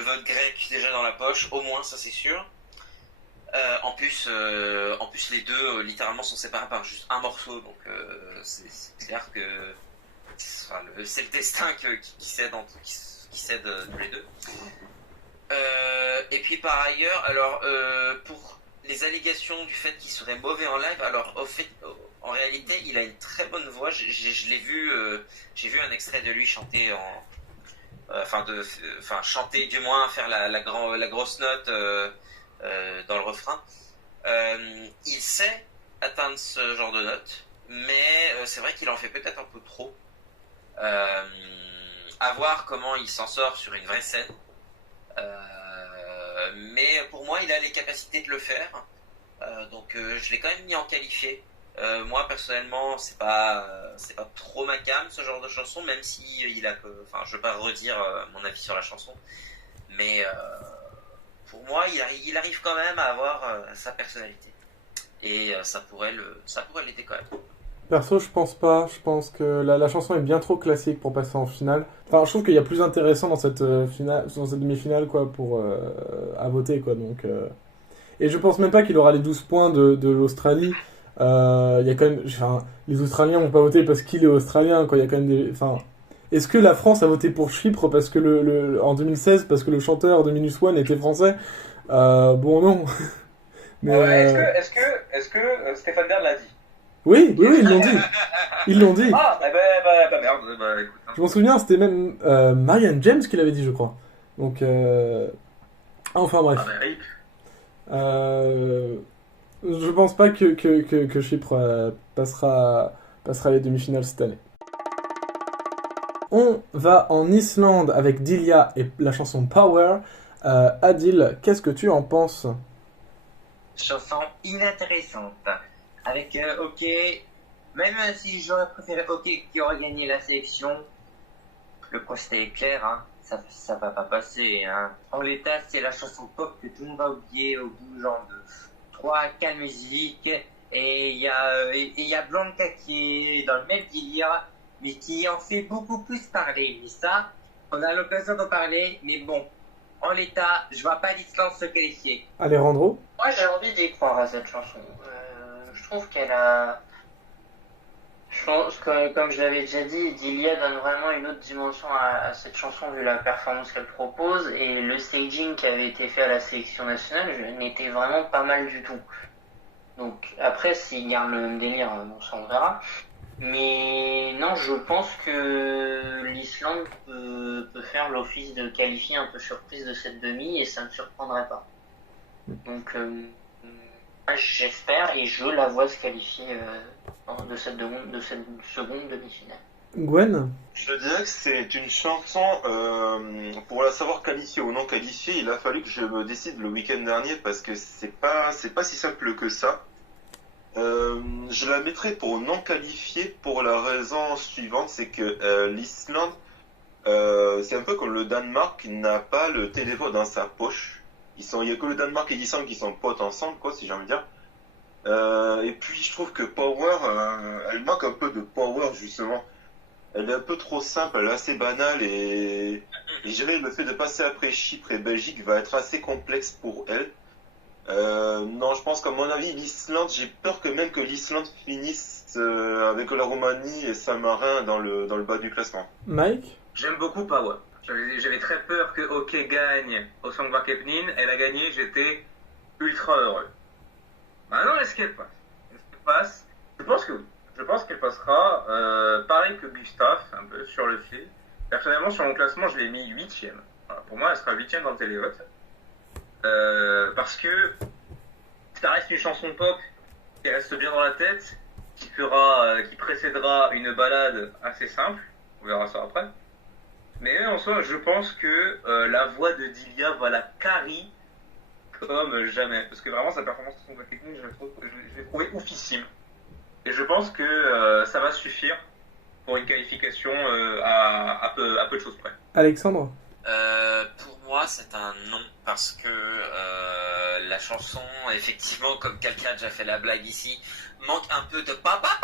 vote grec déjà dans la poche, au moins, ça c'est sûr. En plus, les deux littéralement sont séparés par juste un morceau, donc c'est clair que c'est le destin qui cède tous les deux. Et puis par ailleurs, alors pour les allégations du fait qu'il serait mauvais en live, alors en réalité, il a une très bonne voix. Je l'ai vu, j'ai vu un extrait de lui chanter chanter du moins, faire la grosse note dans le refrain. Il sait atteindre ce genre de note, mais c'est vrai qu'il en fait peut-être un peu trop. À voir comment il s'en sort sur une vraie scène. Mais pour moi, il a les capacités de le faire. Donc je l'ai quand même mis en qualifié. Moi personnellement, c'est pas trop ma came ce genre de chanson, même si enfin, je vais pas redire mon avis sur la chanson, mais pour moi, il arrive quand même à avoir sa personnalité, et ça pourrait l'aider quand même. Perso, je pense pas. Je pense que la chanson est bien trop classique pour passer en finale. Enfin, je trouve qu'il y a plus intéressant dans cette finale, dans cette demi-finale, quoi, pour à voter, quoi. Donc, et je pense même pas qu'il aura les 12 points de l'Australie. Il y a quand même, enfin, les Australiens vont pas voter parce qu'il est australien, quoi. Il y a quand même des, enfin, est-ce que la France a voté pour Chypre parce que en 2016 parce que le chanteur de Minus One était français? Bon, non. Mais Est-ce que Stéphane Bern l'a dit? oui, ils l'ont dit. Ils l'ont dit. Ah, merde, écoute. Je m'en souviens, c'était même Marianne James qui l'avait dit, je crois. Donc, enfin bref. Rip. Je pense pas que Chypre passera les demi-finales cette année. On va en Islande avec Dilia et la chanson Power. Adil, qu'est-ce que tu en penses? Chanson inintéressante. Avec OK, même si j'aurais préféré OK qui aurait gagné la sélection, le constat est clair, hein, ça va pas passer. Hein. En l'état, c'est la chanson pop que tout le monde va oublier au bout genre de 3-4 musiques. Et il y a Blanca qui est dans le même délire, mais qui en fait beaucoup plus parler. Mais ça, on a l'occasion d'en parler, mais bon, en l'état, je vois pas l'Islande se qualifier. Alejandro? Moi, j'ai envie d'y croire à cette chanson. Je trouve qu'elle a... Je pense que, comme je l'avais déjà dit, Dilia donne vraiment une autre dimension à cette chanson vu la performance qu'elle propose, et le staging qui avait été fait à la sélection nationale n'était vraiment pas mal du tout. Donc après, s'il garde le même délire, bon, ça on verra. Mais non, je pense que l'Islande peut faire l'office de qualifier un peu surprise de cette demi, et ça ne me surprendrait pas. Donc j'espère et je la vois se qualifier de cette seconde demi-finale. Gwen? Je dirais que c'est une chanson, pour la savoir qualifiée ou non qualifiée, il a fallu que je me décide le week-end dernier parce que c'est pas si simple que ça. Je la mettrais pour non qualifiée pour la raison suivante, c'est que l'Islande, c'est un peu comme le Danemark qui n'a pas le télévote dans sa poche. Il y a que le Danemark et l'Islande qui sont potes ensemble, quoi, si j'ai envie de dire. Et puis je trouve que Power, elle manque un peu de power justement. Elle est un peu trop simple, elle est assez banale et je dirais le fait de passer après Chypre et Belgique va être assez complexe pour elle. Non, je pense qu'à mon avis, l'Islande, j'ai peur que même que l'Islande finisse avec la Roumanie et Saint-Marin dans le bas du classement. Mike? J'aime beaucoup Power. J'avais très peur que OK gagne au Songkrakepnin. Elle a gagné, j'étais ultra heureux. Maintenant, est-ce qu'elle passe? Je pense que oui. Je pense qu'elle passera. Pareil que Gustave, un peu sur le fil. Personnellement, sur mon classement, je l'ai mis 8ème. Voilà, pour moi, elle sera 8ème dans le télévote. Parce que ça reste une chanson pop qui reste bien dans la tête, qui précédera une ballade assez simple. On verra ça après. Mais en soi, je pense que la voix de Dilia va la carry comme jamais. Parce que vraiment, sa performance sur son voix technique, je l'ai trouvée oufissime. Et je pense que ça va suffire pour une qualification à peu de choses près. Alexandre? Pour moi, c'est un non, parce que la chanson, effectivement, comme quelqu'un a déjà fait la blague ici, manque un peu de power,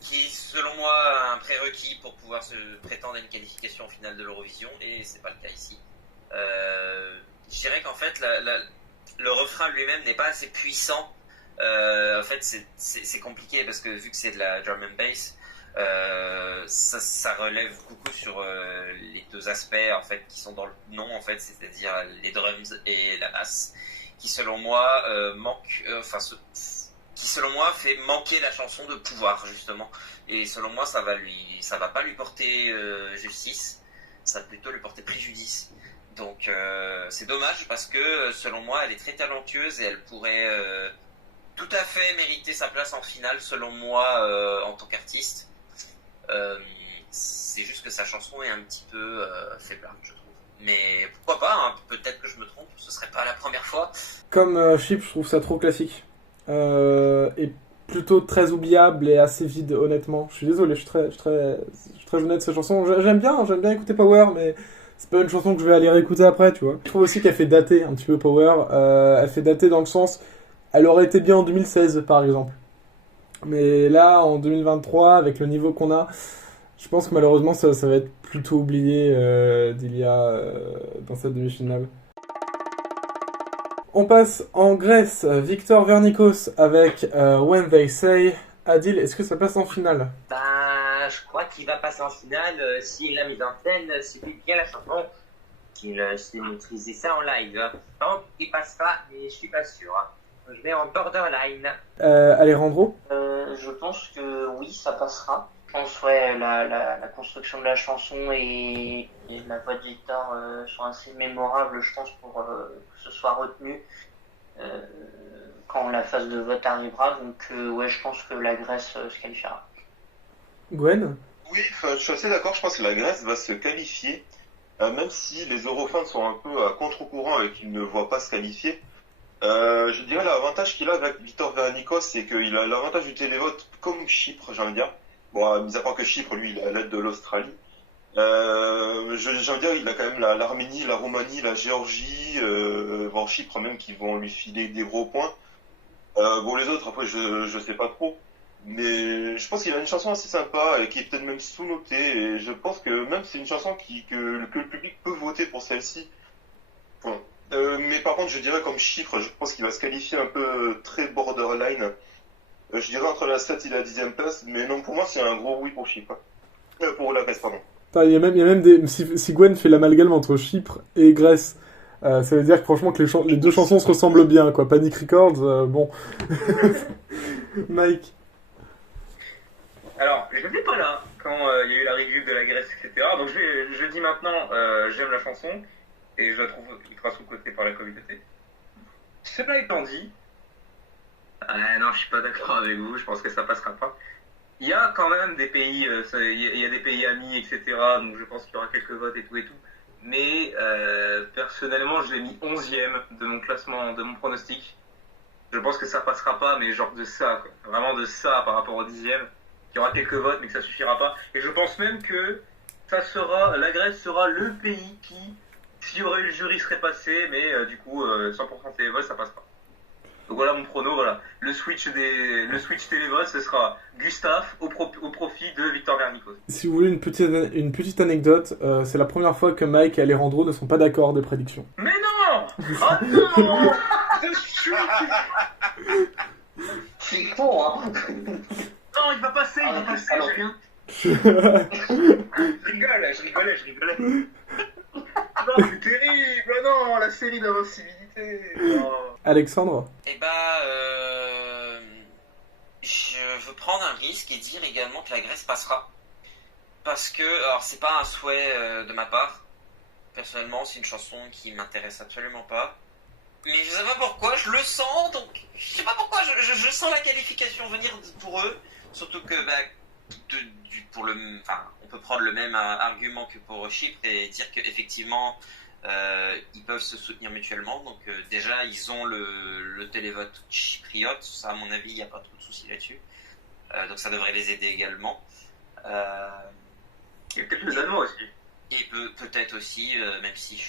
qui est selon moi un prérequis pour pouvoir se prétendre à une qualification en finale de l'Eurovision, et c'est pas le cas ici. Je dirais qu'en fait, le refrain lui-même n'est pas assez puissant. En fait, c'est compliqué parce que vu que c'est de la drum and bass, ça relève beaucoup sur les deux aspects en fait qui sont dans le nom en fait, c'est-à-dire les drums et la basse, qui selon moi qui selon moi fait manquer la chanson de pouvoir justement, et selon moi ça va pas lui porter justice, ça va plutôt lui porter préjudice. Donc c'est dommage parce que selon moi elle est très talentueuse et elle pourrait tout à fait mériter sa place en finale selon moi en tant qu'artiste. C'est juste que sa chanson est un petit peu faiblarde, je trouve. Mais pourquoi pas, hein, peut-être que je me trompe, ce serait pas la première fois. Comme Chypre, je trouve ça trop classique. Et plutôt très oubliable et assez vide, honnêtement. Je suis désolé, je suis très honnête de cette chanson. J'aime bien écouter Power, mais c'est pas une chanson que je vais aller réécouter après, tu vois. Je trouve aussi qu'elle fait dater un petit peu Power. Elle fait dater dans le sens, elle aurait été bien en 2016, par exemple. Mais là, en 2023, avec le niveau qu'on a, je pense que malheureusement, ça va être plutôt oublié d'Ilia dans cette demi-finale. On passe en Grèce, Victor Vernikos avec When They Say. Adil, est-ce que ça passe en finale? Bah, je crois qu'il va passer en finale s'il a mis en scène, s'il bien la chanson, s'il sait maîtriser ça en live. Donc, il passera, mais je suis pas sûr. Je vais en borderline. Alejandro? Je pense que oui, ça passera. Je pense ouais, la construction de la chanson et la voix de Victor sont assez mémorables, je pense, pour que ce soit retenu quand la phase de vote arrivera. Donc ouais, je pense que la Grèce se qualifiera. Gwen? Oui, je suis assez d'accord, je pense que la Grèce va se qualifier, même si les Eurofans sont un peu à contre-courant et qu'ils ne voient pas se qualifier. Je dirais l'avantage qu'il a avec Victor Vernikos, c'est qu'il a l'avantage du télévote comme Chypre, j'ai envie de dire. Bon, mis à part que Chypre, lui, il a l'aide de l'Australie. J'ai envie de dire, il a quand même l'Arménie, la Roumanie, la Géorgie, voire Chypre même, qui vont lui filer des gros points. Bon, les autres, après, je sais pas trop. Mais je pense qu'il a une chanson assez sympa et qui est peut-être même sous-notée. Et je pense que même c'est une chanson que le public peut voter pour celle-ci. Bon. Mais par contre, je dirais comme Chypre, je pense qu'il va se qualifier un peu très borderline. Je dirais entre la 7 et la 10e place, mais non, pour moi, c'est un gros oui pour Chypre. Pour la Grèce, pardon. Il y a même des... Si Gwen fait l'amalgame entre Chypre et Grèce, ça veut dire que franchement que les deux chansons se ressemblent bien, quoi. Panic Records, bon. Mike? Alors, je n'étais pas là quand il y a eu la review de la Grèce, etc. Donc je dis maintenant, j'aime la chanson et je la trouve ultra sous-cotée par la communauté. Cela étant dit, non, je suis pas d'accord avec vous, je pense que ça passera pas. Il y a quand même des pays, il y a des pays amis, etc. Donc je pense qu'il y aura quelques votes et tout. Mais personnellement, je l'ai mis 11e de mon classement, de mon pronostic. Je pense que ça passera pas, mais genre de ça, quoi. Vraiment de ça par rapport au 10e. Il y aura quelques votes, mais que ça suffira pas. Et je pense même que la Grèce sera le pays qui, s'il y aurait eu le jury, serait passé, mais du coup, 100% télévote, ça passe pas. Donc voilà mon prono, voilà. Le switch télévote, ce sera Gustave au profit de Victor Vernikos. Si vous voulez une petite anecdote, c'est la première fois que Mike et Alejandro ne sont pas d'accord des prédictions. Mais non! Oh non! C'est con, hein. Non, il va passer, j'ai rien. Je rigolais. Non, c'est terrible, non, la série d'invincibilité. Oh. Alexandre? Eh bah, je veux prendre un risque et dire également que la Grèce passera. Parce que, alors c'est pas un souhait de ma part. Personnellement, c'est une chanson qui m'intéresse absolument pas. Mais je sais pas pourquoi, je le sens, donc je sais pas pourquoi, je sens la qualification venir pour eux. Surtout que, on peut prendre le même argument que pour Chypre et dire qu'effectivement, ils peuvent se soutenir mutuellement. Donc déjà, ils ont le télévote chypriote. Ça, à mon avis, il n'y a pas trop de soucis là-dessus. Donc ça devrait les aider également. Et peut-être le Danois aussi. Et peut-être aussi, même si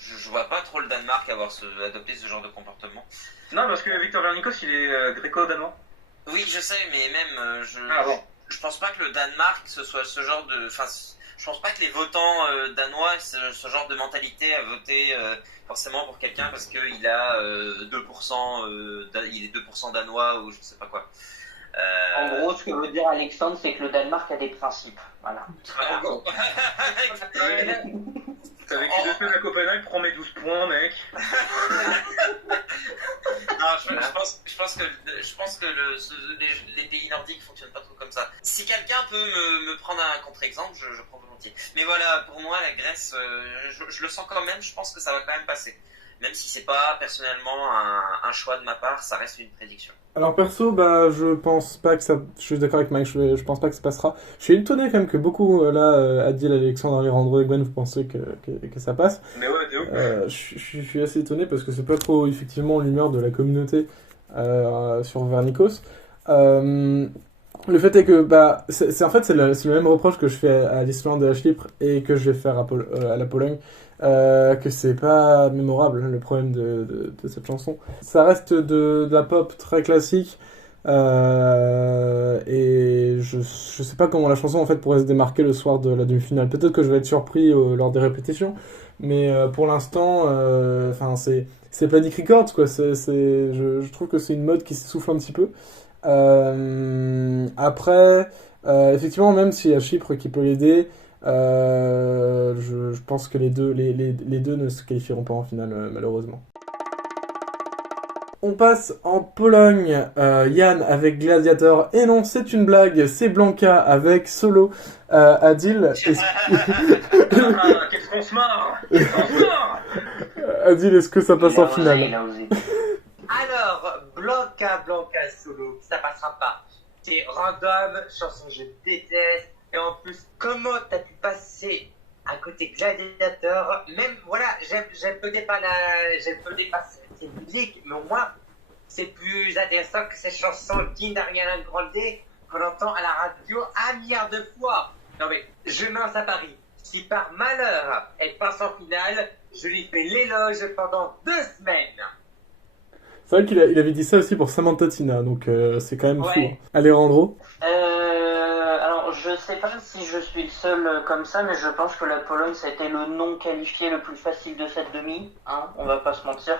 je vois pas trop le Danemark adopter ce genre de comportement. Non, parce que Victor Vernikos, il est gréco-danois. Oui, je sais, mais même, je pense pas que le Danemark, ce soit ce genre de... Enfin, je pense pas que les votants danois aient ce genre de mentalité à voter forcément pour quelqu'un parce qu'il a 2%, il est 2% danois ou je sais pas quoi. En gros, ce que veut dire Alexandre, c'est que le Danemark a des principes. Voilà. T'as vécu 2 semaines à Copenhague, prends mes 12 points, mec. Non, je pense que les pays nordiques fonctionnent pas trop comme ça. Si quelqu'un peut me prendre un contre-exemple, je prends volontiers. Mais voilà, pour moi, la Grèce, je le sens quand même, je pense que ça va quand même passer. même si c'est pas personnellement un choix de ma part, ça reste une prédiction. Alors perso, je pense pas que ça. Je suis d'accord avec Mike, je pense pas que ça passera. Je suis étonné quand même que beaucoup, Adil, Alexandre, Alejandro et Gwen, vous pensez que ça passe. Mais ouais, t'es ouf. Je suis assez étonné parce que c'est pas trop, effectivement, l'humeur de la communauté sur Vernikos. Le fait est que, c'est le même reproche que je fais à l'Islande et à Chypre et que je vais faire à la Pologne. Que c'est pas mémorable, le problème de cette chanson. Ça reste de la pop très classique, et je sais pas comment la chanson en fait pourrait se démarquer le soir de la demi-finale. Peut-être que je vais être surpris lors des répétitions, mais pour l'instant, c'est Panic Records, quoi. Je trouve que c'est une mode qui s'essouffle un petit peu. Après, effectivement, même s'il y a Chypre qui peut l'aider, je pense que les deux ne se qualifieront pas en finale, malheureusement. On passe en Pologne. Yann avec Gladiator. Et non, c'est une blague. C'est Blanca avec Solo. Adil. Qu'est-ce qu'on se marre? Adil, est-ce que ça passe en finale? Il a osé. Alors, Blanca Solo, ça passera pas. C'est random, chanson que je déteste. Et en plus, comment t'as pu passer à côté Gladiator? Même, voilà, j'aime peut-être pas cette musique, mais au moins, c'est plus intéressant que cette chanson d'Ariana Grande qu'on entend à la radio 1 milliard de fois. Non mais, je me lance à Paris. Si par malheur, elle passe en finale, je lui fais l'éloge pendant 2 semaines. C'est vrai qu'il avait dit ça aussi pour Samantha Tina, donc c'est quand même fou. Hein. Alejandro? Alors, je sais pas si je suis le seul comme ça, mais je pense que la Pologne, ça a été le non qualifié le plus facile de cette demi, hein, on va pas se mentir.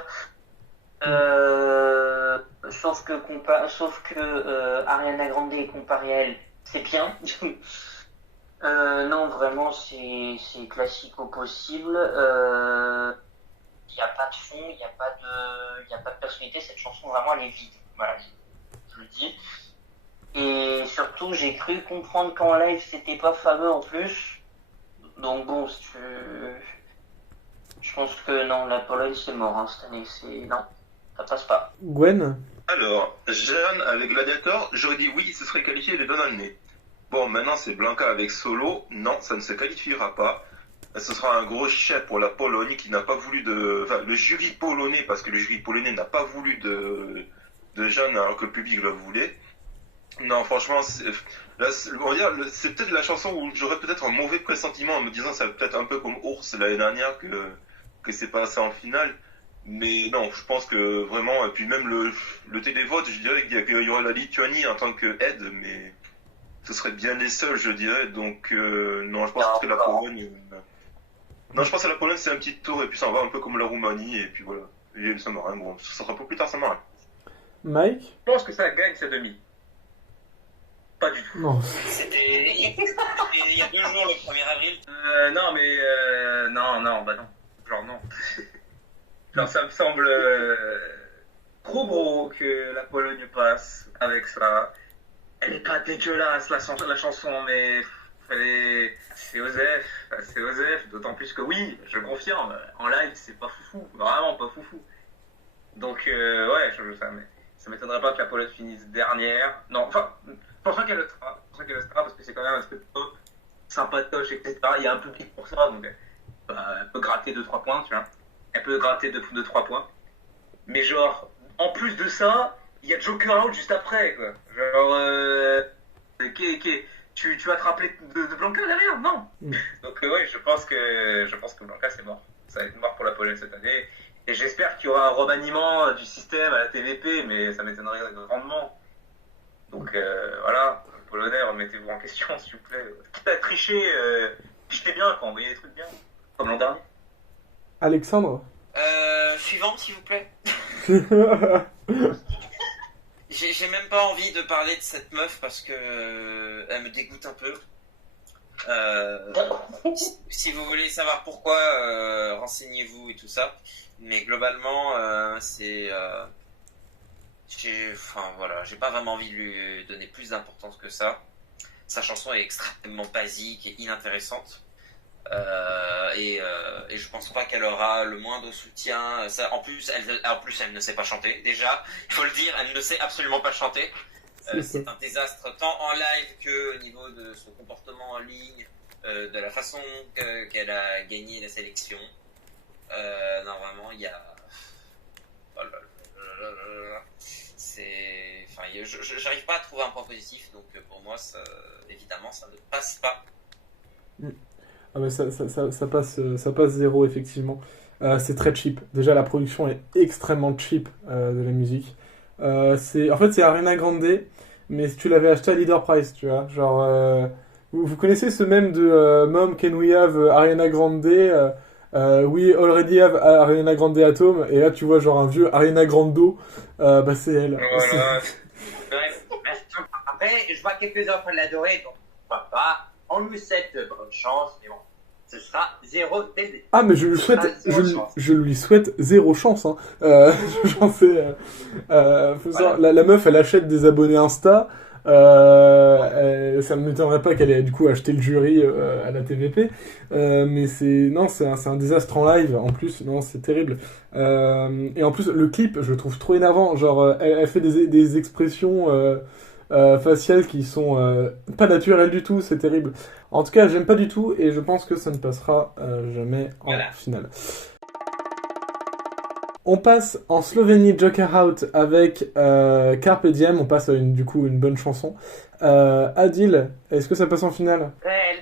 Sauf que Ariana Grande est comparée à elle, c'est bien. Non, vraiment, c'est classique au possible. Il n'y a pas de fond, il n'y a pas de personnalité. Cette chanson, vraiment, elle est vide. Voilà, je le dis. Et surtout, j'ai cru comprendre qu'en live, c'était pas fameux en plus. Donc bon, je pense que non, la Pologne, c'est mort, hein, cette année. Non, ça passe pas. Gwen? Alors, Jeanne avec Gladiator, j'aurais dit oui, ce serait qualifié les deux dans le nez. Bon, maintenant c'est Blanca avec Solo, non, ça ne se qualifiera pas. Ce sera un gros chef pour la Pologne qui n'a pas voulu le jury polonais, parce que le jury polonais n'a pas voulu de Jeanne alors que le public le voulait. Non, franchement, c'est peut-être la chanson où j'aurais peut-être un mauvais pressentiment en me disant ça va peut-être un peu comme Ours l'année dernière que c'est passé en finale. Mais non, je pense que vraiment, et puis même le télévote, je dirais qu'il y aurait la Lituanie en tant que aide, mais ce serait bien les seuls, je dirais. Donc non, je pense que la Pologne. Non, je pense que la Pologne c'est un petit tour et puis ça va un peu comme la Roumanie et puis voilà. Et le Saint-Marin, bon, ça sera un peu plus tard Saint-Marin. Mike? Je pense que ça gagne cette demi. Pas du tout. Non. C'était il y a 2 jours, le 1er avril. Non, mais non, non. Genre non. Genre ça me semble trop gros que la Pologne passe avec ça. Elle est pas dégueulasse la chanson, mais c'est Osef, d'autant plus que oui, je confirme, en live c'est pas foufou, vraiment pas foufou. Donc ouais, ça m'étonnerait pas que la Pologne finisse dernière. Non, enfin, je pense pas qu'elle le sera, parce que c'est quand même un truc pop, sympatoche, etc. Il y a un public pour ça, donc elle peut gratter 2-3 points, tu vois. Elle peut gratter 2-3 points. Mais genre, en plus de ça, il y a Joker Out juste après, quoi. Genre, tu vas te rappeler de Blanca derrière? Non. Donc ouais, je pense que Blanca c'est mort. Ça va être mort pour la Pologne cette année. Et j'espère qu'il y aura un remaniement du système à la TVP, mais ça m'étonnerait grandement. Donc voilà, Polonais, remettez-vous en question s'il vous plaît. Quitte à tricher, trichez bien, quoi, envoyez des trucs bien, comme l'an dernier. Alexandre? Suivant, s'il vous plaît. J'ai même pas envie de parler de cette meuf parce que elle me dégoûte un peu. Si vous voulez savoir pourquoi, renseignez-vous et tout ça. Mais globalement, j'ai pas vraiment envie de lui donner plus d'importance que ça. Sa chanson est extrêmement basique et inintéressante. Et je pense pas qu'elle aura le moindre soutien. Ça, en plus, elle ne sait pas chanter. Déjà, il faut le dire, elle ne sait absolument pas chanter. C'est un désastre tant en live que au niveau de son comportement en ligne, de la façon qu'elle a gagné la sélection. Non, vraiment, il y a. Oh là là là là là. Enfin, j'arrive pas à trouver un point positif, donc pour moi, évidemment, ça ne passe pas. Ah mais ça passe zéro, effectivement. C'est très cheap. Déjà, la production est extrêmement cheap de la musique. En fait, c'est Ariana Grande, mais si tu l'avais acheté à Leader Price, tu vois. Genre, vous connaissez ce mème de Mom, can we have Ariana Grande we already have Ariana Grande at home. Et là, tu vois, genre un vieux Ariana Grando. Bah, c'est elle. Voilà. Après, je vois quelques enfants l'adorer, donc pourquoi pas. On lui souhaite bonne chance, mais bon, ce sera 0 dès le début. Ah, mais je lui souhaite zéro chance. Hein. J'en sais. La meuf, elle achète des abonnés Insta. Ça ne m'étonnerait pas qu'elle ait du coup acheté le jury à la TVP. Mais c'est un désastre en live. En plus, non, c'est terrible. Et en plus, le clip, je le trouve trop énervant. Genre, elle fait des expressions faciales qui sont pas naturelles du tout. C'est terrible. En tout cas, j'aime pas du tout et je pense que ça ne passera jamais en finale. On passe en Slovénie, Joker Out avec Carpe Diem. On passe à une bonne chanson. Adil, est-ce que ça passe en finale?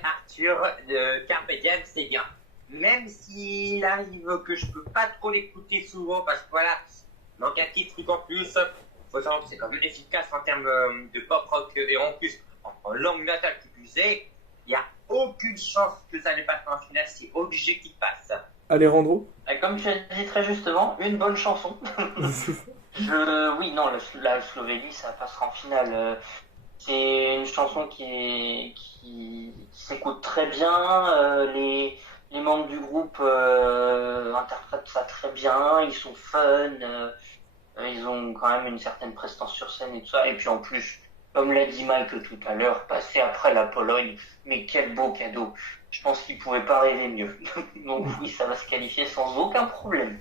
Arthur de Carpe Diem, c'est bien. Même s'il arrive que je peux pas trop l'écouter souvent parce que voilà, donc un petit truc en plus. Faut savoir que c'est quand même efficace en termes de pop rock et en plus en langue natale qui plus est. Il n'y a aucune chance que ça ne passe en finale, c'est obligé qu'il passe. Alejandro? Comme tu as dit très justement, une bonne chanson. Oui, non, la Slovénie, ça passera en finale. C'est une chanson qui s'écoute très bien. Les membres du groupe interprètent ça très bien. Ils sont fun. Ils ont quand même une certaine prestance sur scène et tout ça. Et puis en plus, comme l'a dit Mike tout à l'heure, passer après la Pologne, mais quel beau cadeau. Je pense qu'ils ne pouvaient pas rêver mieux. Donc oui, ça va se qualifier sans aucun problème.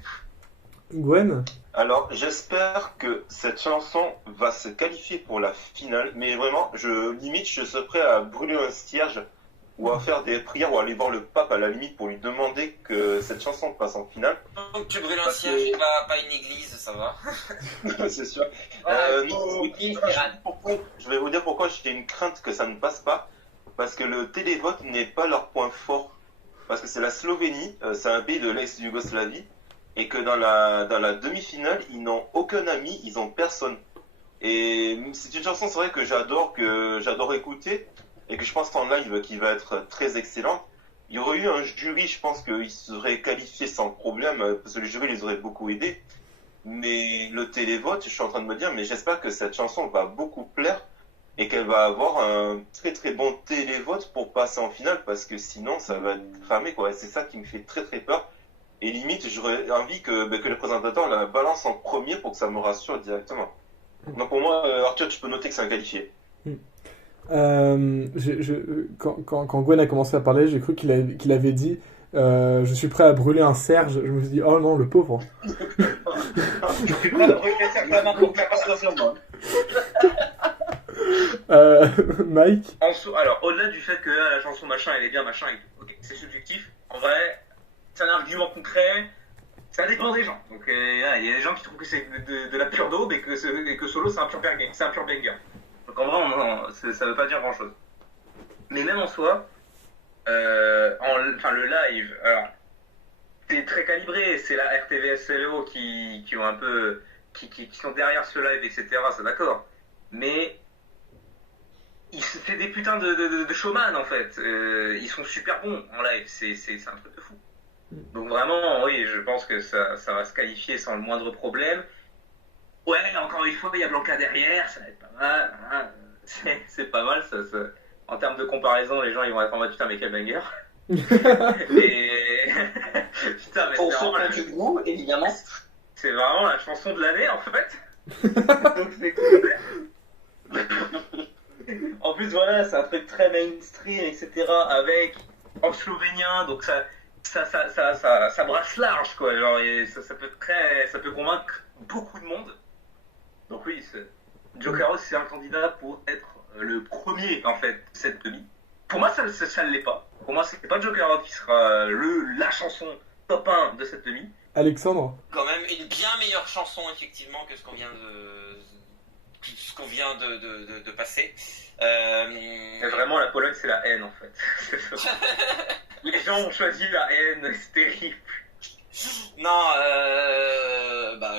Gwen? Alors, j'espère que cette chanson va se qualifier pour la finale, mais vraiment, je serais prêt à brûler un cierge ou à faire des prières ou à aller voir le pape à la limite pour lui demander que cette chanson passe en finale. Donc tu brûles un cierge et pas une église, ça va. C'est sûr. Je vais vous dire pourquoi j'ai une crainte que ça ne passe pas. Parce que le télévote n'est pas leur point fort. Parce que c'est la Slovénie, c'est un pays de l'ex-Yougoslavie, et que dans la demi-finale, ils n'ont aucun ami, ils ont personne. Et c'est une chanson, c'est vrai que j'adore écouter, et que je pense qu'en live, qui va être très excellente. Il y aurait eu un jury, je pense qu'ils seraient qualifiés sans problème, parce que le jury les aurait beaucoup aidés. Mais le télévote, je suis en train de me dire, mais j'espère que cette chanson va beaucoup plaire, et qu'elle va avoir un très très bon télévote pour passer en finale, parce que sinon ça va être cramé, quoi. Et c'est ça qui me fait très très peur. Et limite, j'aurais envie que le présentateur la balance en premier pour que ça me rassure directement. Donc pour moi, Arthur, tu peux noter que c'est un qualifié. Quand Gwen a commencé à parler, j'ai cru qu'il avait dit je suis prêt à brûler un cierge. Je me suis dit, oh non, le pauvre. Je suis prêt à brûler un cierge la main pour que ça passe sur moi. Mike? Alors, au-delà du fait que la chanson machin elle est bien, machin, okay, c'est subjectif, en vrai, c'est un argument concret, ça dépend des gens. Donc, il y a des gens qui trouvent que c'est de la pure daube et que Solo c'est un pur banger. Donc, en vrai, ça veut pas dire grand-chose. Mais même en soi, le live, alors, c'est très calibré, c'est la RTVS LO qui ont un peu, qui sont derrière ce live, etc., c'est d'accord. Mais c'est des putains de showman en fait. Ils sont super bons en live, c'est un truc de fou. Donc vraiment, oui, je pense que ça va se qualifier sans le moindre problème. Ouais, encore une fois, il y a Blanca derrière, ça va être pas mal. Hein. C'est pas mal, ça. En termes de comparaison, les gens ils vont être en mode putain, mais quel banger. Et putain, mais pour ceux qui ont du goût, évidemment. C'est vraiment la chanson de l'année en fait. Donc c'est cool. En plus, voilà, c'est un truc très mainstream, etc. Avec en slovénien, donc ça brasse large, quoi. Genre, et ça peut convaincre beaucoup de monde. Donc oui, Jokerout, c'est un candidat pour être le premier, en fait, de cette demi. Pour moi, ça ne l'est pas. Pour moi, c'est pas Jokerout qui sera la chanson top 1 de cette demi. Alexandre? Quand même une bien meilleure chanson, effectivement, que ce qu'on vient de passer. Mais vraiment, la Pologne, c'est la haine, en fait. Les gens ont choisi la haine, c'est terrible. Non,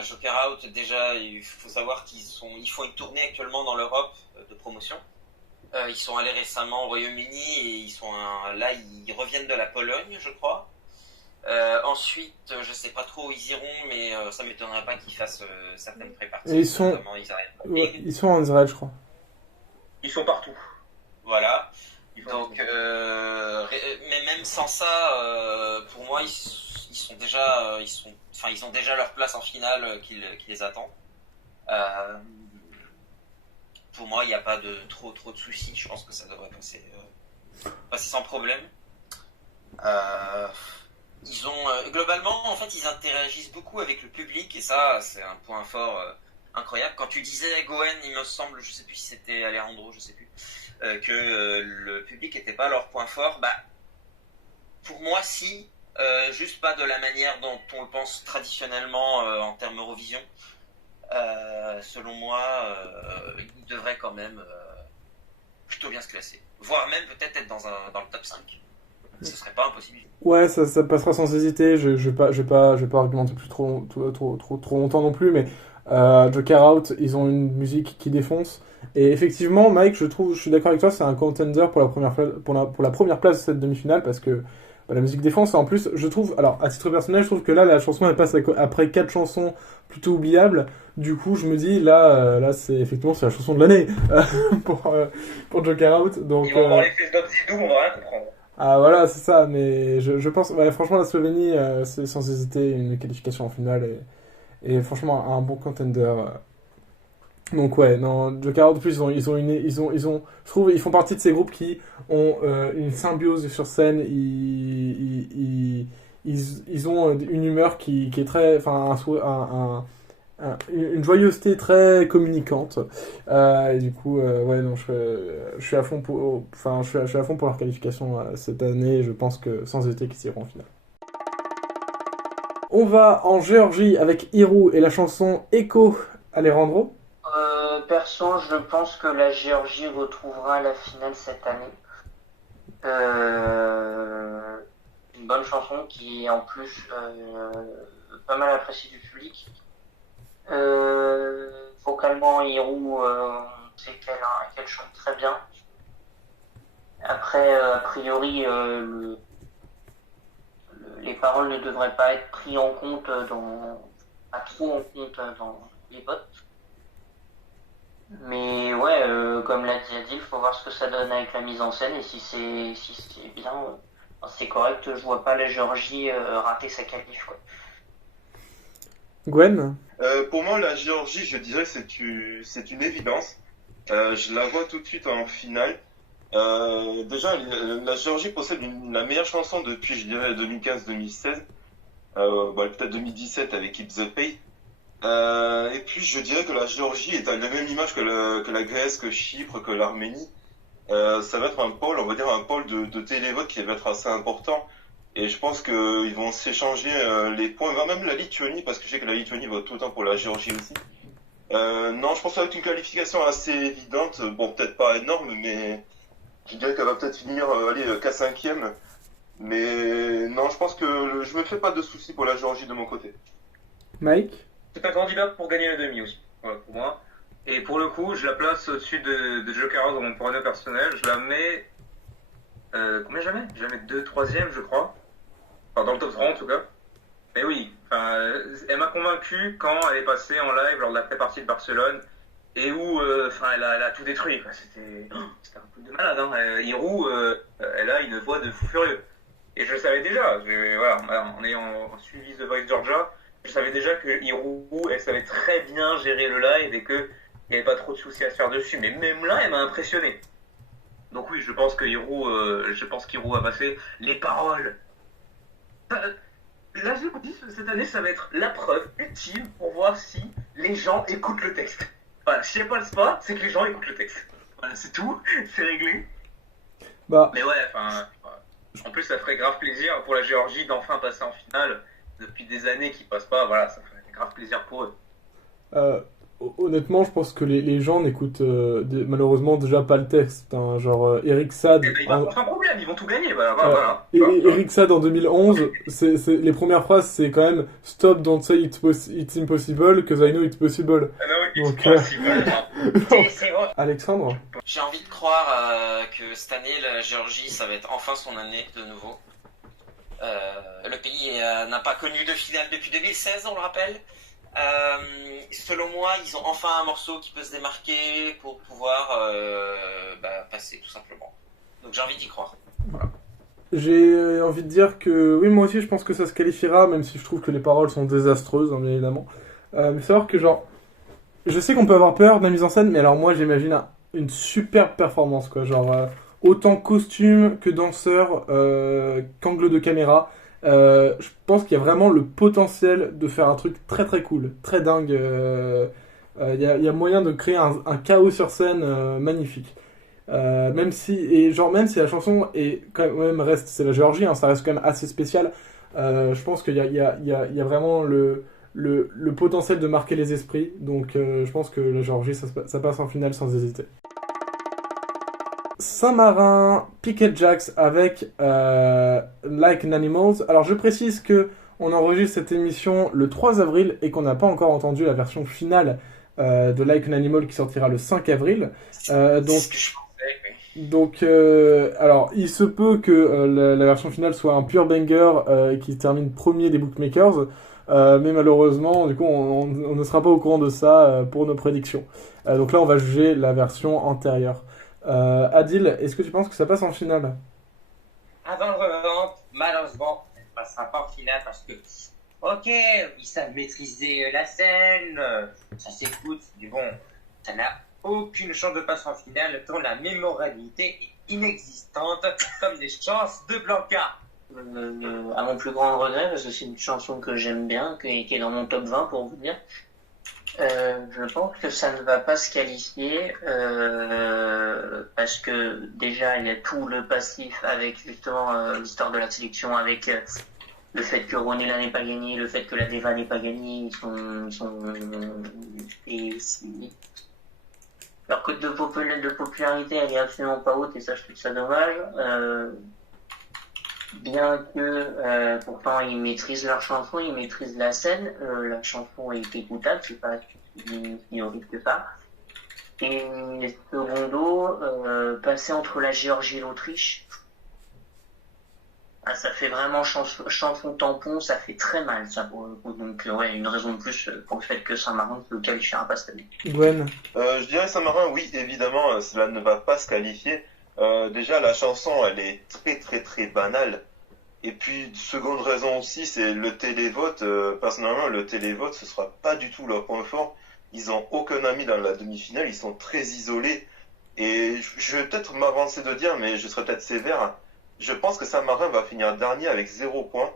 Jokerout, déjà, il faut savoir ils font une tournée actuellement dans l'Europe de promotion. Ils sont allés récemment au Royaume-Uni et là, ils reviennent de la Pologne, je crois. Ensuite, je sais pas trop où ils iront, mais ça m'étonnerait pas qu'ils fassent certaines pré-parties. Et ils sont en Israël, je crois. Ils sont partout. Voilà. Donc, mais même sans ça, pour moi, ils ont déjà leur place en finale qui les attend. Pour moi, il n'y a pas de trop de soucis. Je pense que ça devrait passer sans problème. Globalement, en fait, ils interagissent beaucoup avec le public et ça, c'est un point fort incroyable. Quand tu disais Goen, il me semble, je sais plus si c'était Alejandro, je sais plus, que le public n'était pas leur point fort. Pour moi, si, juste pas de la manière dont on le pense traditionnellement en termes Eurovision. Selon moi, il devrait quand même plutôt bien se classer, voire même peut-être être dans le top 5. Ce serait pas impossible. Ouais, ça passera sans hésiter. Je vais pas argumenter plus trop longtemps non plus, mais Jokerout, ils ont une musique qui défonce. Et effectivement, Mike, je suis d'accord avec toi, c'est un contender pour la première place de cette demi-finale parce que la musique défonce. En plus, je trouve, alors à titre personnel, je trouve que là, la chanson elle passe après 4 chansons plutôt oubliables. Du coup, je me dis là, c'est la chanson de l'année pour Jokerout. Donc, ils vont voir les fesses d'Obzidou, on va rien comprendre. Ah voilà, c'est ça, mais je pense, franchement, la Slovénie, c'est sans hésiter une qualification en finale et franchement un bon contender. Donc ouais, non, Jokerout en plus je trouve ils font partie de ces groupes qui ont une symbiose sur scène, ils ont une humeur qui est très, une joyeuseté très communicante. Et du coup, ouais, non, je suis à fond je suis à fond pour leur qualification cette année. Je pense que sans hésiter qu'ils iront en finale. On va en Géorgie avec Hiru et la chanson Echo. Alejandro? Perso, je pense que la Géorgie retrouvera la finale cette année. Une bonne chanson qui est en plus pas mal appréciée du public. Vocalement, Hiru, on sait qu'elle chante très bien. Après, a priori, les paroles ne devraient pas être prises en compte pas trop en compte dans les votes. Mais ouais, comme l'a dit Adil, il faut voir ce que ça donne avec la mise en scène et si c'est bien, c'est correct. Je vois pas la Géorgie rater sa qualif, quoi. Gwen? Pour moi, la Géorgie, je dirais que c'est une évidence. Je la vois tout de suite en finale. Déjà, la Géorgie possède la meilleure chanson depuis, je dirais, 2015-2016. Peut-être 2017 avec Keep the Pay. Et puis, je dirais que la Géorgie est à la même image que la Grèce, que Chypre, que l'Arménie. Ça va être un pôle, on va dire un pôle de télévote qui va être assez important. Et je pense qu'ils vont s'échanger les points, même la Lituanie, parce que je sais que la Lituanie vote tout le temps pour la Géorgie aussi. Non, je pense que ça va être une qualification assez évidente. Bon, peut-être pas énorme, mais je dirais qu'elle va peut-être finir qu'à 5e. Mais non, je pense que je me fais pas de soucis pour la Géorgie de mon côté. Mike? C'est un candidat pour gagner la demi aussi, voilà, pour moi. Et pour le coup, je la place au-dessus de Jokerout dans mon point de vue personnel. Je la mets... combien je la mets? Je la mets 2-3e, je crois. Enfin, dans le top 3 en tout cas. Mais oui, elle m'a convaincu quand elle est passée en live lors de la pré-partie de Barcelone et où elle a tout détruit, quoi. C'était un truc de malade, hein. Hiru, elle a une voix de fou furieux. Et je le savais déjà, en ayant suivi The Voice Georgia, je savais déjà que Hiru, elle savait très bien gérer le live et qu'il n'y avait pas trop de soucis à se faire dessus. Mais même là, elle m'a impressionné. Donc oui, je pense qu'Hiro va passer. Les paroles. La Géorgie, cette année, ça va être la preuve ultime pour voir si les gens écoutent le texte. Voilà, si n'y a pas le spa, c'est que les gens écoutent le texte. Voilà, c'est tout, c'est réglé. Bah, Mais ouais, enfin, en plus, ça ferait grave plaisir pour la Géorgie d'enfin passer en finale. Depuis des années qu'ils passent pas, voilà, ça ferait grave plaisir pour eux. honnêtement, je pense que les gens n'écoutent malheureusement déjà pas le texte. Hein. Genre, Eric Saad. Et ben, il va pas un problème, ils vont tout gagner, voilà. Eric Saad en 2011, les premières phrases, c'est quand même Stop, don't say it's impossible, cause I know it's possible. Ah non, oui, Donc, c'est possible. C'est vrai. Alexandre? J'ai envie de croire que cette année, la Géorgie, ça va être enfin son année de nouveau. Le pays n'a pas connu de finale depuis 2016, on le rappelle. Selon moi, ils ont enfin un morceau qui peut se démarquer pour pouvoir passer, tout simplement. Donc j'ai envie d'y croire. Voilà. J'ai envie de dire que, oui, moi aussi, je pense que ça se qualifiera, même si je trouve que les paroles sont désastreuses, hein, bien évidemment. Mais savoir que, genre, je sais qu'on peut avoir peur de la mise en scène, mais alors moi, j'imagine une superbe performance, quoi. Genre, autant costume que danseur, qu'angle de caméra. Je pense qu'il y a vraiment le potentiel de faire un truc très très cool, très dingue. Il y a moyen de créer un chaos sur scène magnifique. Même si la chanson est quand même reste, c'est la Géorgie, hein, ça reste quand même assez spécial. Je pense qu'il y a vraiment le potentiel de marquer les esprits. Donc je pense que la Géorgie ça passe en finale sans hésiter. Saint-Marin, Piquet Jacks avec Like an Animals. Alors je précise que on enregistre cette émission le 3 avril et qu'on n'a pas encore entendu la version finale de Like an Animal qui sortira le 5 avril. C'est ce que je pensais, oui. Donc, alors, il se peut que la version finale soit un pur banger et qui termine premier des bookmakers, mais malheureusement, du coup, on ne sera pas au courant de ça pour nos prédictions. Donc là, on va juger la version antérieure. Adil, est-ce que tu penses que ça passe en finale? Avant le revente, malheureusement, ça ne passera pas en finale parce que, ok, ils savent maîtriser la scène, ça s'écoute, mais bon, ça n'a aucune chance de passer en finale dont la mémorabilité est inexistante comme les chances de Blanca. À mon plus grand regret, parce que c'est une chanson que j'aime bien, qui est dans mon top 20 pour vous dire. Je pense que ça ne va pas se qualifier parce que déjà il y a tout le passif avec justement l'histoire de la sélection, avec le fait que Ronella n'ait pas gagné, le fait que la Deva n'ait pas gagné, leur cote de popularité elle est absolument pas haute et ça je trouve ça dommage. Bien que pourtant ils maîtrisent leur chanson, ils maîtrisent la scène, la chanson est écoutable, c'est pas si horrible que ça. Et secondo, passer entre la Géorgie et l'Autriche, ça fait vraiment chanson tampon, ça fait très mal ça pour le coup. Donc ouais, une raison de plus pour le fait que Saint-Marin ne se qualifiera pas cette année. Gwen? Je dirais Saint-Marin, oui, évidemment, cela ne va pas se qualifier. Déjà, la chanson, elle est très très très banale. Et puis, seconde raison aussi, c'est le télévote. Personnellement, le télévote, ce sera pas du tout leur point fort. Ils ont aucun ami dans la demi-finale, ils sont très isolés. Et je vais peut-être m'avancer de dire, mais je serai peut-être sévère. Je pense que Saint-Marin va finir dernier avec 0 points.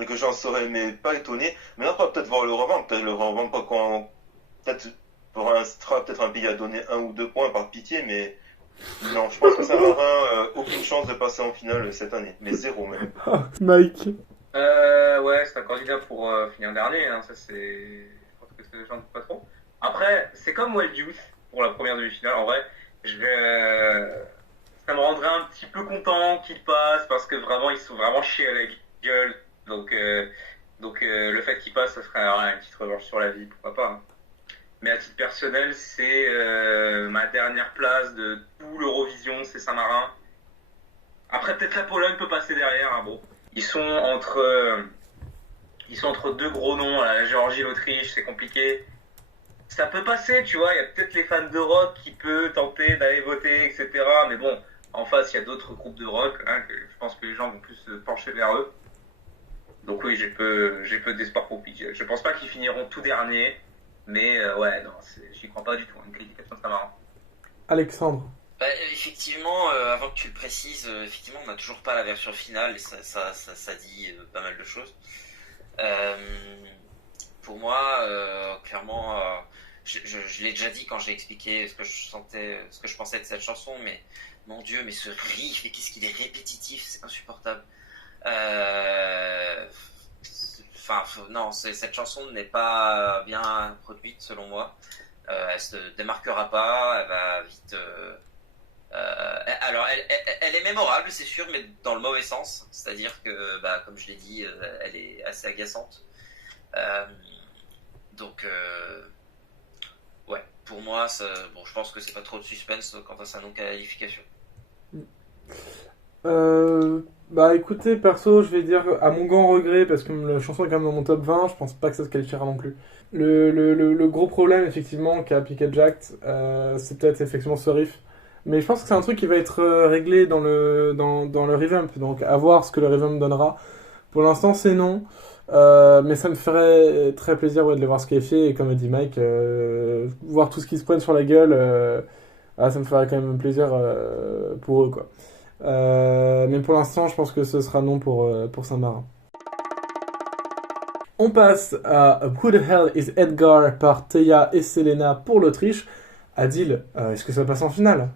Et que j'en serais mais pas étonné. Maintenant, on va peut-être voir le revend. Peut-être le revend pas quand... Peut-être pour peut-être un pays à donner 1 ou 2 points par pitié, mais... Non, je pense que Saint-Marin aucune chance de passer en finale cette année, mais 0 même. Mike? Ouais, c'est un candidat pour finir dernier, hein, ça c'est... Je pense que j'en doute pas trop. Après, c'est comme Wild Youth pour la première demi-finale, en vrai, ça me rendrait un petit peu content qu'ils passent, parce que vraiment, ils sont vraiment chiés à la gueule, donc le fait qu'ils passent, ça serait une petite revanche sur la vie, pourquoi pas, hein. Mais à titre personnel, c'est ma dernière place de tout l'Eurovision, c'est Saint-Marin. Après, peut-être la Pologne peut passer derrière. Hein, bon, ils sont entre deux gros noms, la Géorgie, l'Autriche, c'est compliqué. Ça peut passer, tu vois. Il y a peut-être les fans de rock qui peuvent tenter d'aller voter, etc. Mais bon, en face, il y a d'autres groupes de rock. Hein, que je pense que les gens vont plus se pencher vers eux. Donc oui, j'ai peu d'espoir pour Piquet. Je pense pas qu'ils finiront tout dernier. Mais ouais, non, j'y crois pas du tout. Une qualification de Saint-Marin. Alexandre? Bah, effectivement, avant que tu le précises, effectivement, on n'a toujours pas la version finale et ça dit pas mal de choses. Pour moi, clairement, je l'ai déjà dit quand j'ai expliqué ce que je pensais de cette chanson, mais mon Dieu, mais ce riff, mais qu'est-ce qu'il est répétitif, c'est insupportable. Enfin, non, cette chanson n'est pas bien produite selon moi. Elle se démarquera pas, elle va vite. Alors, elle est mémorable, c'est sûr, mais dans le mauvais sens. C'est-à-dire que, bah, comme je l'ai dit, elle est assez agaçante. Donc, ouais, pour moi, bon, je pense que c'est pas trop de suspense quant à sa non-qualification. Bah écoutez, perso, je vais dire à mon grand regret, parce que la chanson est quand même dans mon top 20, je pense pas que ça se qualifiera non plus. Le gros problème, effectivement, qu'a Piquet Jack, c'est peut-être effectivement ce riff. Mais je pense que c'est un truc qui va être réglé dans le revamp, donc à voir ce que le revamp donnera. Pour l'instant, c'est non. Mais ça me ferait très plaisir de les voir se qualifier, et comme a dit Mike, voir tout ce qu'ils se prennent sur la gueule, ça me ferait quand même plaisir pour eux, quoi. Mais pour l'instant, je pense que ce sera non pour Saint-Marin. On passe à Who the Hell is Edgar par Teya et Selena pour l'Autriche. Adil, est-ce que ça passe en finale?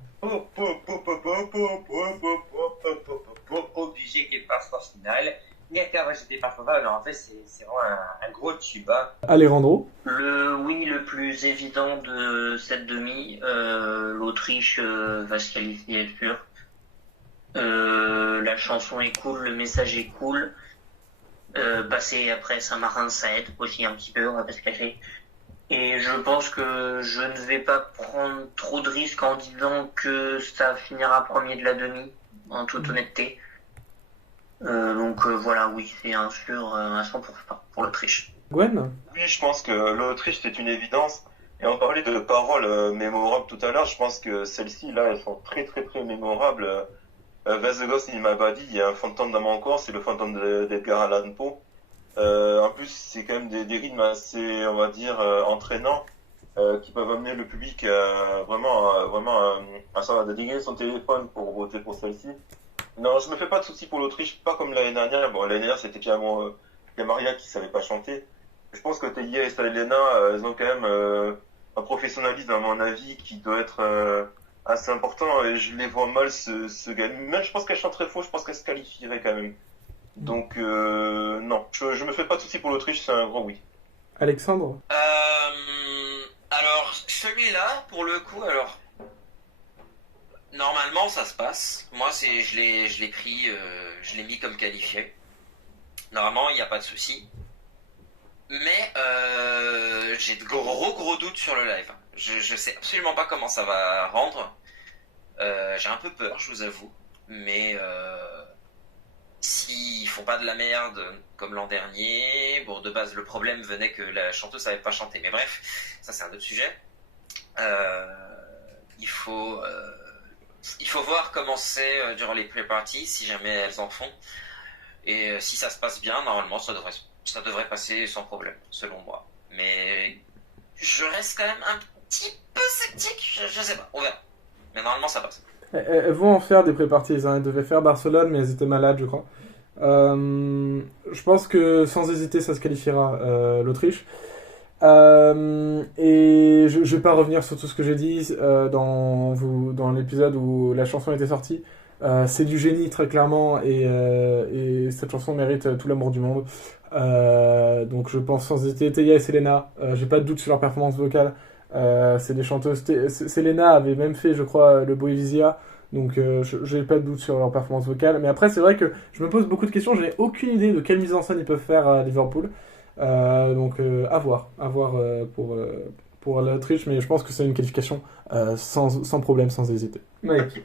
Obligé qu'il passe en finale. Edgar, moi j'étais pas probable, en fait c'est vraiment un gros tube. Alejandro? Le plus évident de cette demi, l'Autriche va se qualifier sûr. La chanson est cool, le message est cool. Passer après Saint-Marin, ça aide aussi un petit peu, on va pas se cacher. Et je pense que je ne vais pas prendre trop de risques en disant que ça finira premier de la demi, en toute honnêteté. Donc voilà, oui, c'est un sûr à 100% pour l'Autriche. Gwen? Oui, je pense que l'Autriche, c'est une évidence. Et on parlait de paroles mémorables tout à l'heure, je pense que celles-ci, là, elles sont très très très mémorables. Where's the Ghost in My Body, il y a un fantôme dans mon corps, c'est le fantôme d'Edgar Allan Poe. En plus, c'est quand même des rythmes assez, on va dire, entraînants, qui peuvent amener le public vraiment à savoir dégainer son téléphone pour voter pour celle-ci. Non, je me fais pas de soucis pour l'Autriche, pas comme l'année dernière. Bon, l'année dernière, c'était Maria qui savait pas chanter. Je pense que Teya et Selena, elles ont quand même un professionnalisme, à mon avis, qui doit être assez important, et je les vois mal se gagner. Même je pense qu'elles chanteraient faux, je pense qu'elles se qualifieraient quand même. Donc non, je me fais pas de soucis pour l'Autriche, c'est un gros oui. Alexandre? Alors, celui-là, pour le coup, alors normalement ça se passe. Moi, je l'ai pris, je l'ai mis comme qualifié. Normalement, il n'y a pas de souci. Mais j'ai de gros doutes sur le live. Je sais absolument pas comment ça va rendre. J'ai un peu peur, je vous avoue. Mais s'ils font pas de la merde comme l'an dernier, bon, de base le problème venait que la chanteuse savait pas chanter. Mais bref, ça c'est un autre sujet. Il faut voir comment c'est durant les pré-parties, si jamais elles en font. Et si ça se passe bien, normalement ça devrait passer sans problème, selon moi. Mais je reste quand même un petit peu sceptique, je sais pas, on verra. Mais normalement ça passe. Elles vont en faire des pré-parties, hein. Elles devaient faire Barcelone, mais elles étaient malades, je crois. Je pense que sans hésiter, ça se qualifiera, l'Autriche. Et je vais pas revenir sur tout ce que j'ai dit dans l'épisode où la chanson était sortie. C'est du génie, très clairement, et cette chanson mérite tout l'amour du monde. Donc je pense sans hésiter, Teya et Selena, j'ai pas de doute sur leur performance vocale. C'est des chanteuses. Selena avait même fait, je crois, le Boivisia, donc j'ai pas de doute sur leur performance vocale. Mais après, c'est vrai que je me pose beaucoup de questions, j'ai aucune idée de quelle mise en scène ils peuvent faire à Liverpool. Donc à voir pour l'Autriche, mais je pense que c'est une qualification sans problème, sans hésiter. Mike.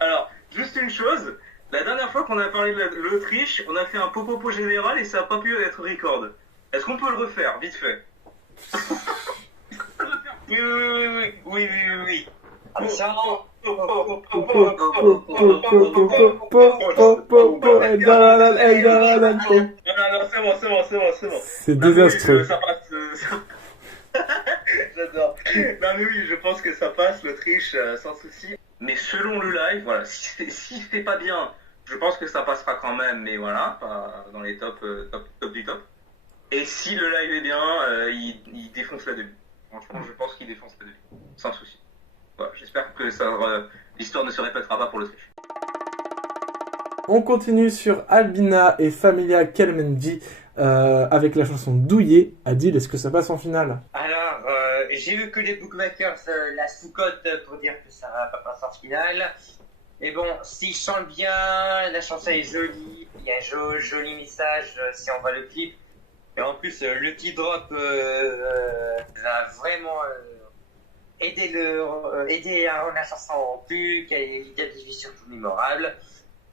Alors, juste une chose, la dernière fois qu'on a parlé de l'Autriche, on a fait un popopo général et ça n'a pas pu être record. Est-ce qu'on peut le refaire, vite fait? Oui. Attention. Non, c'est bon. C'est désastreux. Ça passe. J'adore. Non mais oui, je pense que ça passe l'Autriche sans souci. Mais selon le live, voilà, si c'est pas bien, je pense que ça passera quand même, mais voilà, pas dans les top du top. Et si le live est bien, il défonce la demi. Franchement, je pense qu'il défonce la demi, sans souci. Voilà, j'espère que l'histoire ne se répétera pas pour l'Autriche. On continue sur Albina et Familia Kelmendi avec la chanson Douillet. Adil, est-ce que ça passe en finale? Alors, j'ai vu que les bookmakers la sous-cotent pour dire que ça va pas passer en finale. Mais bon, s'ils chantent bien, la chanson est jolie, il y a un joli message si on voit le clip. Et en plus, le petit drop va vraiment aider à rendre la chanson plus qualitative et surtout mémorable.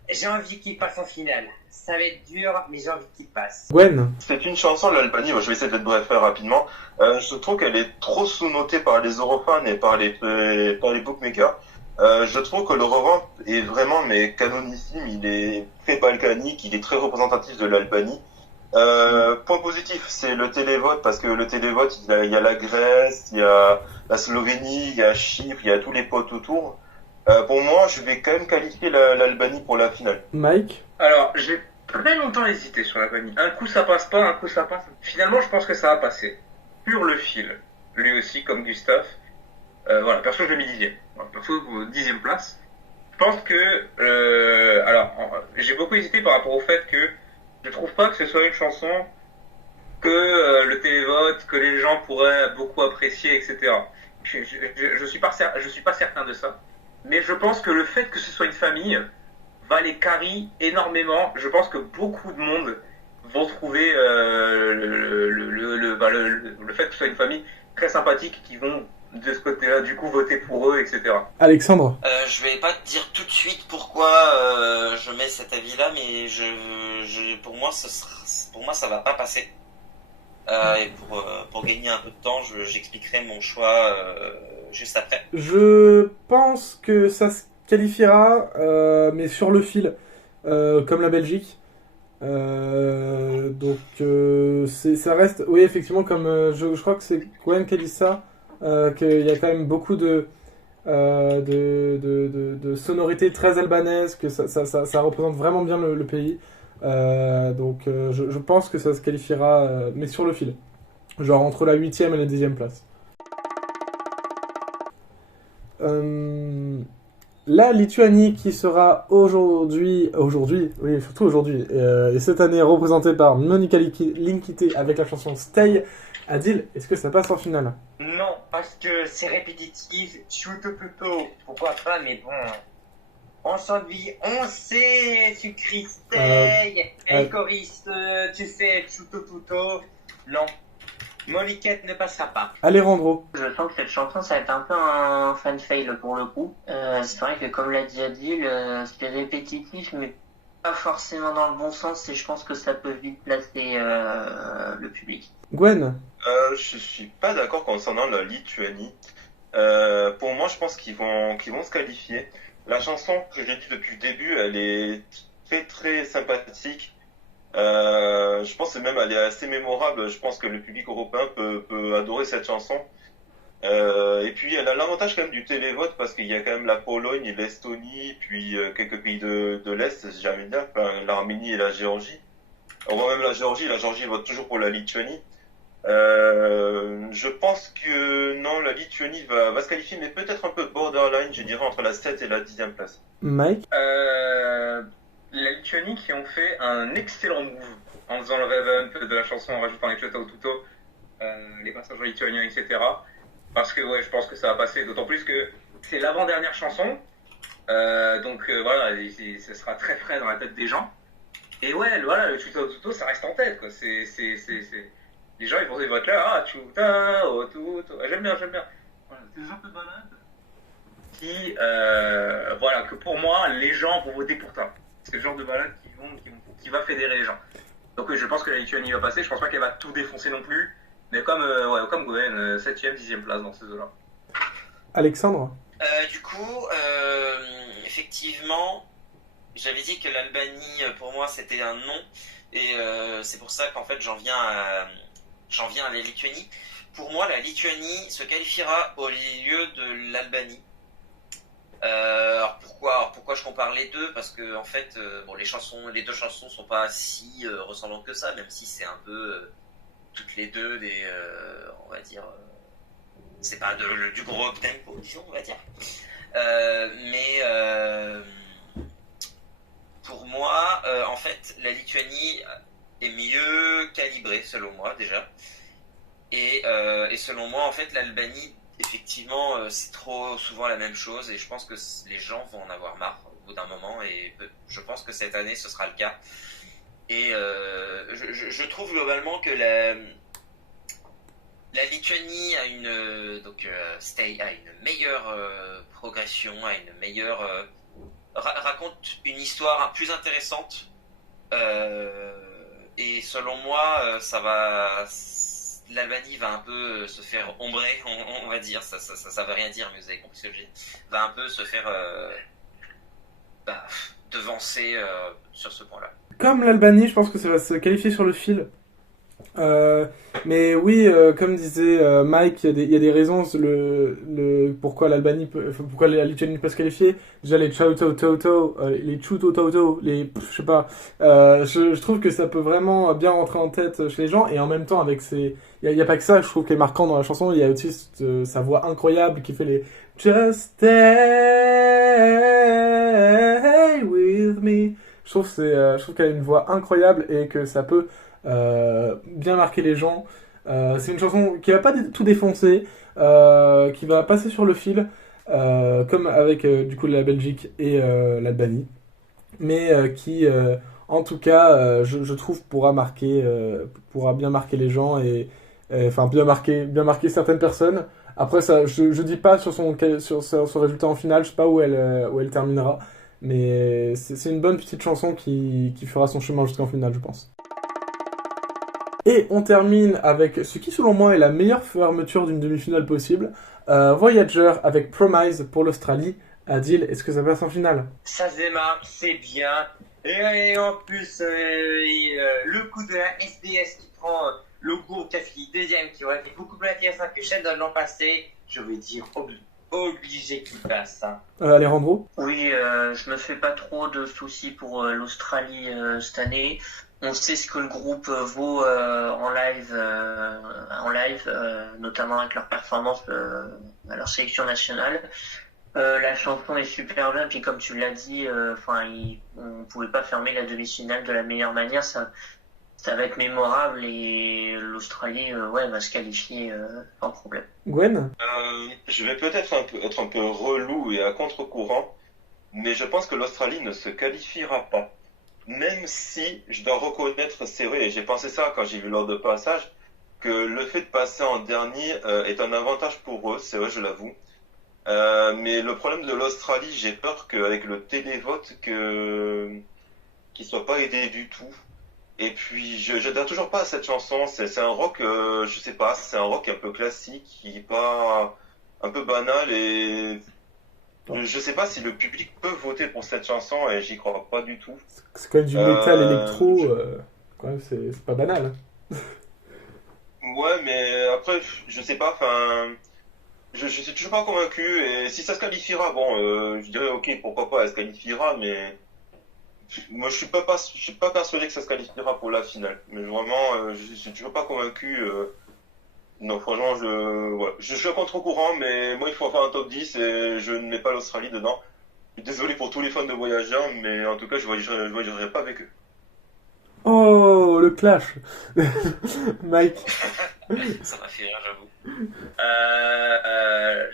J'ai envie qu'il passe en finale. Ça va être dur, mais j'ai envie qu'il passe. Gwen? C'est une chanson, l'Albanie, je vais essayer d'être bref rapidement. Je trouve qu'elle est trop sous-notée par les Eurofans et par les bookmakers. Je trouve que le revamp est vraiment canonissime, il est très balkanique, il est très représentatif de l'Albanie. Point positif, c'est le télévote, parce que le télévote, il y a la Grèce, il y a la Slovénie, il y a Chypre, il y a tous les potes autour. Pour moi, je vais quand même qualifier l'Albanie pour la finale. Mike? Alors, j'ai très longtemps hésité sur l'Albanie. Un coup ça passe pas, un coup ça passe. Finalement, je pense que ça va passer. Sur le fil. Lui aussi, comme Gustave. Voilà, perso, je l'ai mis 10e. Voilà, perso, 10e place. Je pense que... alors, j'ai beaucoup hésité par rapport au fait que je trouve pas que ce soit une chanson que le télévote, que les gens pourraient beaucoup apprécier, etc. Je suis pas certain de ça. Mais je pense que le fait que ce soit une famille va les carry énormément. Je pense que beaucoup de monde vont trouver le fait que ce soit une famille très sympathique, qui vont de ce côté-là du coup voter pour eux, etc. Alexandre? Je vais pas te dire tout de suite pourquoi je mets cet avis-là, mais pour moi ça va pas passer. Et pour gagner un peu de temps, j'expliquerai mon choix juste après. Je pense que ça se qualifiera, mais sur le fil, comme la Belgique. Donc ça reste, oui, effectivement, comme je crois que c'est Gwen qui a dit ça, qu'il y a quand même beaucoup de sonorités très albanaises, que ça représente vraiment bien le pays. Donc je pense que ça se qualifiera, mais sur le fil, genre entre la 8e et la 10e place. La Lituanie qui sera aujourd'hui, oui, surtout aujourd'hui, et cette année représentée par Monika Linkite avec la chanson Stay. Adil, est-ce que ça passe en finale? Non, parce que c'est répétitif. Shoot plutôt, pourquoi pas, mais bon. On s'ennuie, on sait, tu cries Stay, et choriste, tu sais, chuto tuto. Non. Moliquette ne passera pas. Alejandro? Je sens que cette chanson, ça va être un peu un fan fail pour le coup. C'est vrai que comme l'a dit Adil, c'est répétitif, mais pas forcément dans le bon sens, et je pense que ça peut vite placer le public. Gwen? Je suis pas d'accord concernant la Lituanie. Pour moi, je pense qu'ils vont se qualifier. La chanson que j'ai dit depuis le début, elle est très très sympathique. Je pense que même elle est assez mémorable. Je pense que le public européen peut adorer cette chanson. Et puis elle a l'avantage quand même du télévote, parce qu'il y a quand même la Pologne et l'Estonie, puis quelques pays de l'Est, si j'aime bien, enfin, l'Arménie et la Géorgie. On voit même la Géorgie vote toujours pour la Lituanie. Je pense que non, la Lituanie va se qualifier, mais peut-être un peu borderline, je dirais entre la 7 et la 10e place. Mike? La Lituanie qui ont fait un excellent move en faisant le revamp de la chanson, en rajoutant les Chuto Tuto, les passages lituaniens, etc. Parce que ouais, je pense que ça va passer, d'autant plus que c'est l'avant-dernière chanson, donc voilà, ça sera très frais dans la tête des gens. Et ouais, voilà, le Chuto Tuto, ça reste en tête, quoi. Les gens, ils vont voter là, ah, Chuta, oh, Tuto, j'aime bien. Voilà, c'est ce genre de balade qui, voilà, que pour moi, les gens vont voter pour ça. C'est le genre de balade qui va fédérer les gens. Donc je pense que la Lituanie va passer. Je pense pas qu'elle va tout défoncer non plus. Mais comme Gwen, 7e, 10e place dans ces eaux-là. Alexandre? Du coup, effectivement, j'avais dit que l'Albanie, pour moi, c'était un non. Et c'est pour ça qu'en fait, j'en viens à la Lituanie. pour moi, la Lituanie se qualifiera au lieu de l'Albanie. Alors pourquoi je compare les deux? Parce que en fait, bon, les deux chansons sont pas si ressemblantes que ça, même si c'est un peu toutes les deux des, on va dire, c'est pas du gros up-tempo, disons, on va dire. Mais pour moi, en fait, la Lituanie est mieux calibrée, selon moi, déjà. Et selon moi, en fait, l'Albanie, effectivement, c'est trop souvent la même chose. Et je pense que les gens vont en avoir marre au bout d'un moment. Et je pense que cette année, ce sera le cas. Et je trouve globalement que la Lituanie a une meilleure progression, a une meilleure raconte une histoire plus intéressante. Et selon moi, l'Albanie va un peu se faire ombrer, on va dire. Ça veut rien dire, mais vous avez compris ce que j'ai dit. Va un peu se faire devancer sur ce point-là. Comme l'Albanie, je pense que ça va se qualifier sur le fil. Mais oui, comme disait Mike, il y a des raisons pourquoi pourquoi la Lituanie peut se qualifier. Déjà les Chautototo, les Chutototo, je sais pas. Je trouve que ça peut vraiment bien rentrer en tête chez les gens, et en même temps avec il y a pas que ça. Je trouve qu'il est marquant dans la chanson. Il y a aussi sa voix incroyable qui fait les Just stay with me. Je trouve qu'elle a une voix incroyable et que ça peut bien marquer les gens. C'est une chanson qui va pas tout défoncer, qui va passer sur le fil, comme avec du coup la Belgique et l'Albanie, mais qui en tout cas je trouve pourra bien marquer les gens et enfin bien marquer certaines personnes. Après ça, je dis pas sur son résultat en finale, je sais pas où elle terminera, mais c'est une bonne petite chanson qui fera son chemin jusqu'en finale, je pense. Et on termine avec ce qui, selon moi, est la meilleure fermeture d'une demi-finale possible. Voyager avec Promise pour l'Australie. Adil, est-ce que ça passe en finale? Ça se démarre, c'est bien. Et en plus, le coup de la SDS qui prend le groupe qui a fini deuxième, qui aurait fait beaucoup plus intéressant que Sheldon l'an passé, je veux dire obligé qu'il passe. Hein. Alejandro? Oui, je me fais pas trop de soucis pour l'Australie cette année. On sait ce que le groupe vaut en live, notamment avec leur performance à leur sélection nationale. La chanson est super bien, puis comme tu l'as dit, on pouvait pas fermer la demi-finale de la meilleure manière. Ça va être mémorable et l'Australie va se qualifier sans problème. Gwen? Je vais peut-être être un peu relou et à contre-courant, mais je pense que l'Australie ne se qualifiera pas. Même si je dois reconnaître, c'est vrai, et j'ai pensé ça quand j'ai vu l'ordre de passage, que le fait de passer en dernier est un avantage pour eux, c'est vrai, je l'avoue. Mais le problème de l'Australie, j'ai peur qu'avec le télévote, qu'ils soient pas aidés du tout. Et puis, je n'adhère toujours pas à cette chanson. C'est un rock, je sais pas, c'est un rock un peu classique, qui est pas un peu banal et je sais pas si le public peut voter pour cette chanson et j'y crois pas du tout. C'est quand même du métal électro, quand même, c'est pas banal. Ouais, mais après, je sais pas, enfin, je suis toujours pas convaincu et si ça se qualifiera, bon, je dirais ok, pourquoi pas, elle se qualifiera, mais moi je suis pas persuadé que ça se qualifiera pour la finale. Mais vraiment, je suis toujours pas convaincu. Non, franchement, je suis à contre-courant, mais moi, il faut faire un top 10 et je ne mets pas l'Australie dedans. Je suis désolé pour tous les fans de voyageurs, mais en tout cas, je voyagerai pas avec eux. Oh, le clash. Mike? Ça m'a fait rire, j'avoue.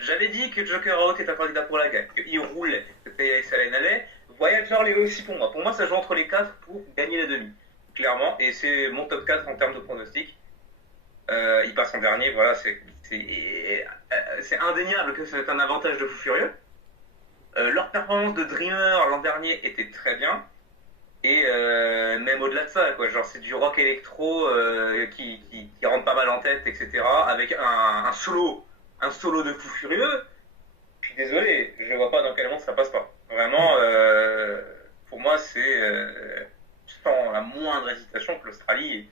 J'avais dit que Joker Out est un candidat pour la gagne, qu'il roulait, que PX allait. Voyager l'est aussi pour moi. Pour moi, ça joue entre les 4 pour gagner la demi, clairement, et c'est mon top 4 en termes de pronostic. Il passe en dernier, voilà, c'est indéniable que c'est un avantage de fou furieux. Leur performance de Dreamer l'an dernier était très bien, et même au-delà de ça, quoi, genre c'est du rock électro qui rentre pas mal en tête, etc. Avec un solo de fou furieux. Je suis désolé, je vois pas dans quel monde ça passe pas. Vraiment, pour moi, c'est sans la moindre hésitation que l'Australie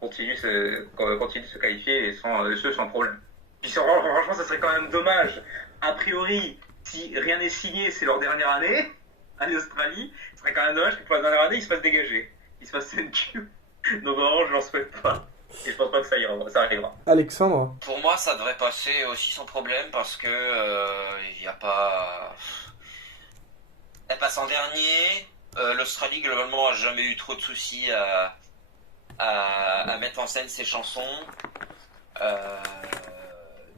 continue de se qualifier et sans problème. Puis franchement, ça serait quand même dommage. A priori, si rien n'est signé, c'est leur dernière année en Australie. Ce serait quand même dommage que pour la dernière année, ils se fassent dégager. Ils se fassent CNQ. Donc vraiment, je leur souhaite pas. Et je pense pas que ça arrivera. Alexandre? Pour moi, ça devrait passer aussi sans problème parce que il y a pas. Elle passe en dernier. L'Australie globalement a jamais eu trop de soucis à mettre en scène ses chansons.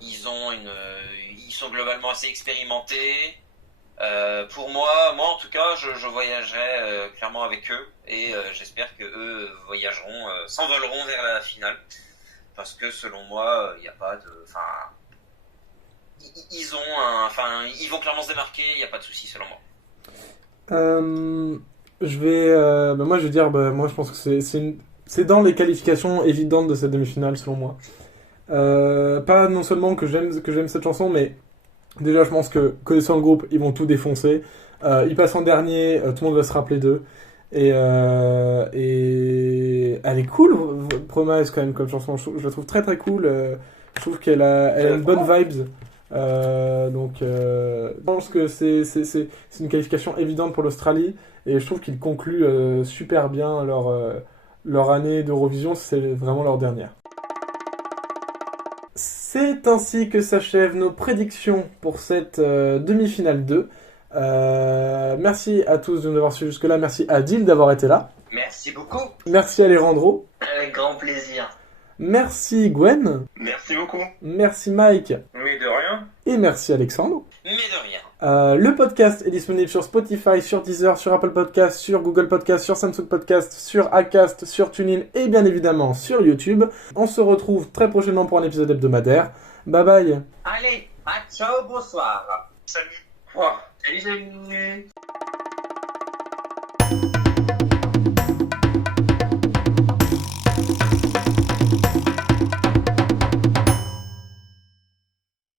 Ils sont globalement assez expérimentés. Pour moi en tout cas, je voyagerai clairement avec eux et j'espère que eux voyageront, s'envoleront vers la finale parce que selon moi, il n'y a pas de, ils vont clairement se démarquer, il n'y a pas de souci selon moi. Moi je vais dire, moi je pense que c'est dans les qualifications évidentes de cette demi-finale selon moi. Pas non seulement que j'aime cette chanson, mais déjà je pense que connaissant le groupe, ils vont tout défoncer. Ils passent en dernier, tout le monde va se rappeler d'eux. Et elle est cool, Promise quand même comme chanson. Je la trouve très très cool. Je trouve qu'elle a une bonne vibes. Je pense que c'est une qualification évidente pour l'Australie et je trouve qu'ils concluent super bien leur année d'Eurovision, c'est vraiment leur dernière. C'est ainsi que s'achèvent nos prédictions pour cette demi-finale 2. Merci à tous de nous avoir suivis jusque-là, merci à Adil d'avoir été là. Merci beaucoup. Merci Alejandro. Avec grand plaisir. Merci Gwen. Merci beaucoup. Merci Mike. Mais de rien. Et merci Alexandre. Mais de rien. Le podcast est disponible sur Spotify, sur Deezer, sur Apple Podcast, sur Google Podcast, sur Samsung Podcast, sur Acast, sur TuneIn et bien évidemment sur YouTube. On se retrouve très prochainement pour un épisode hebdomadaire. Bye bye. Allez, ciao, bonsoir. Salut. Au revoir. Salut.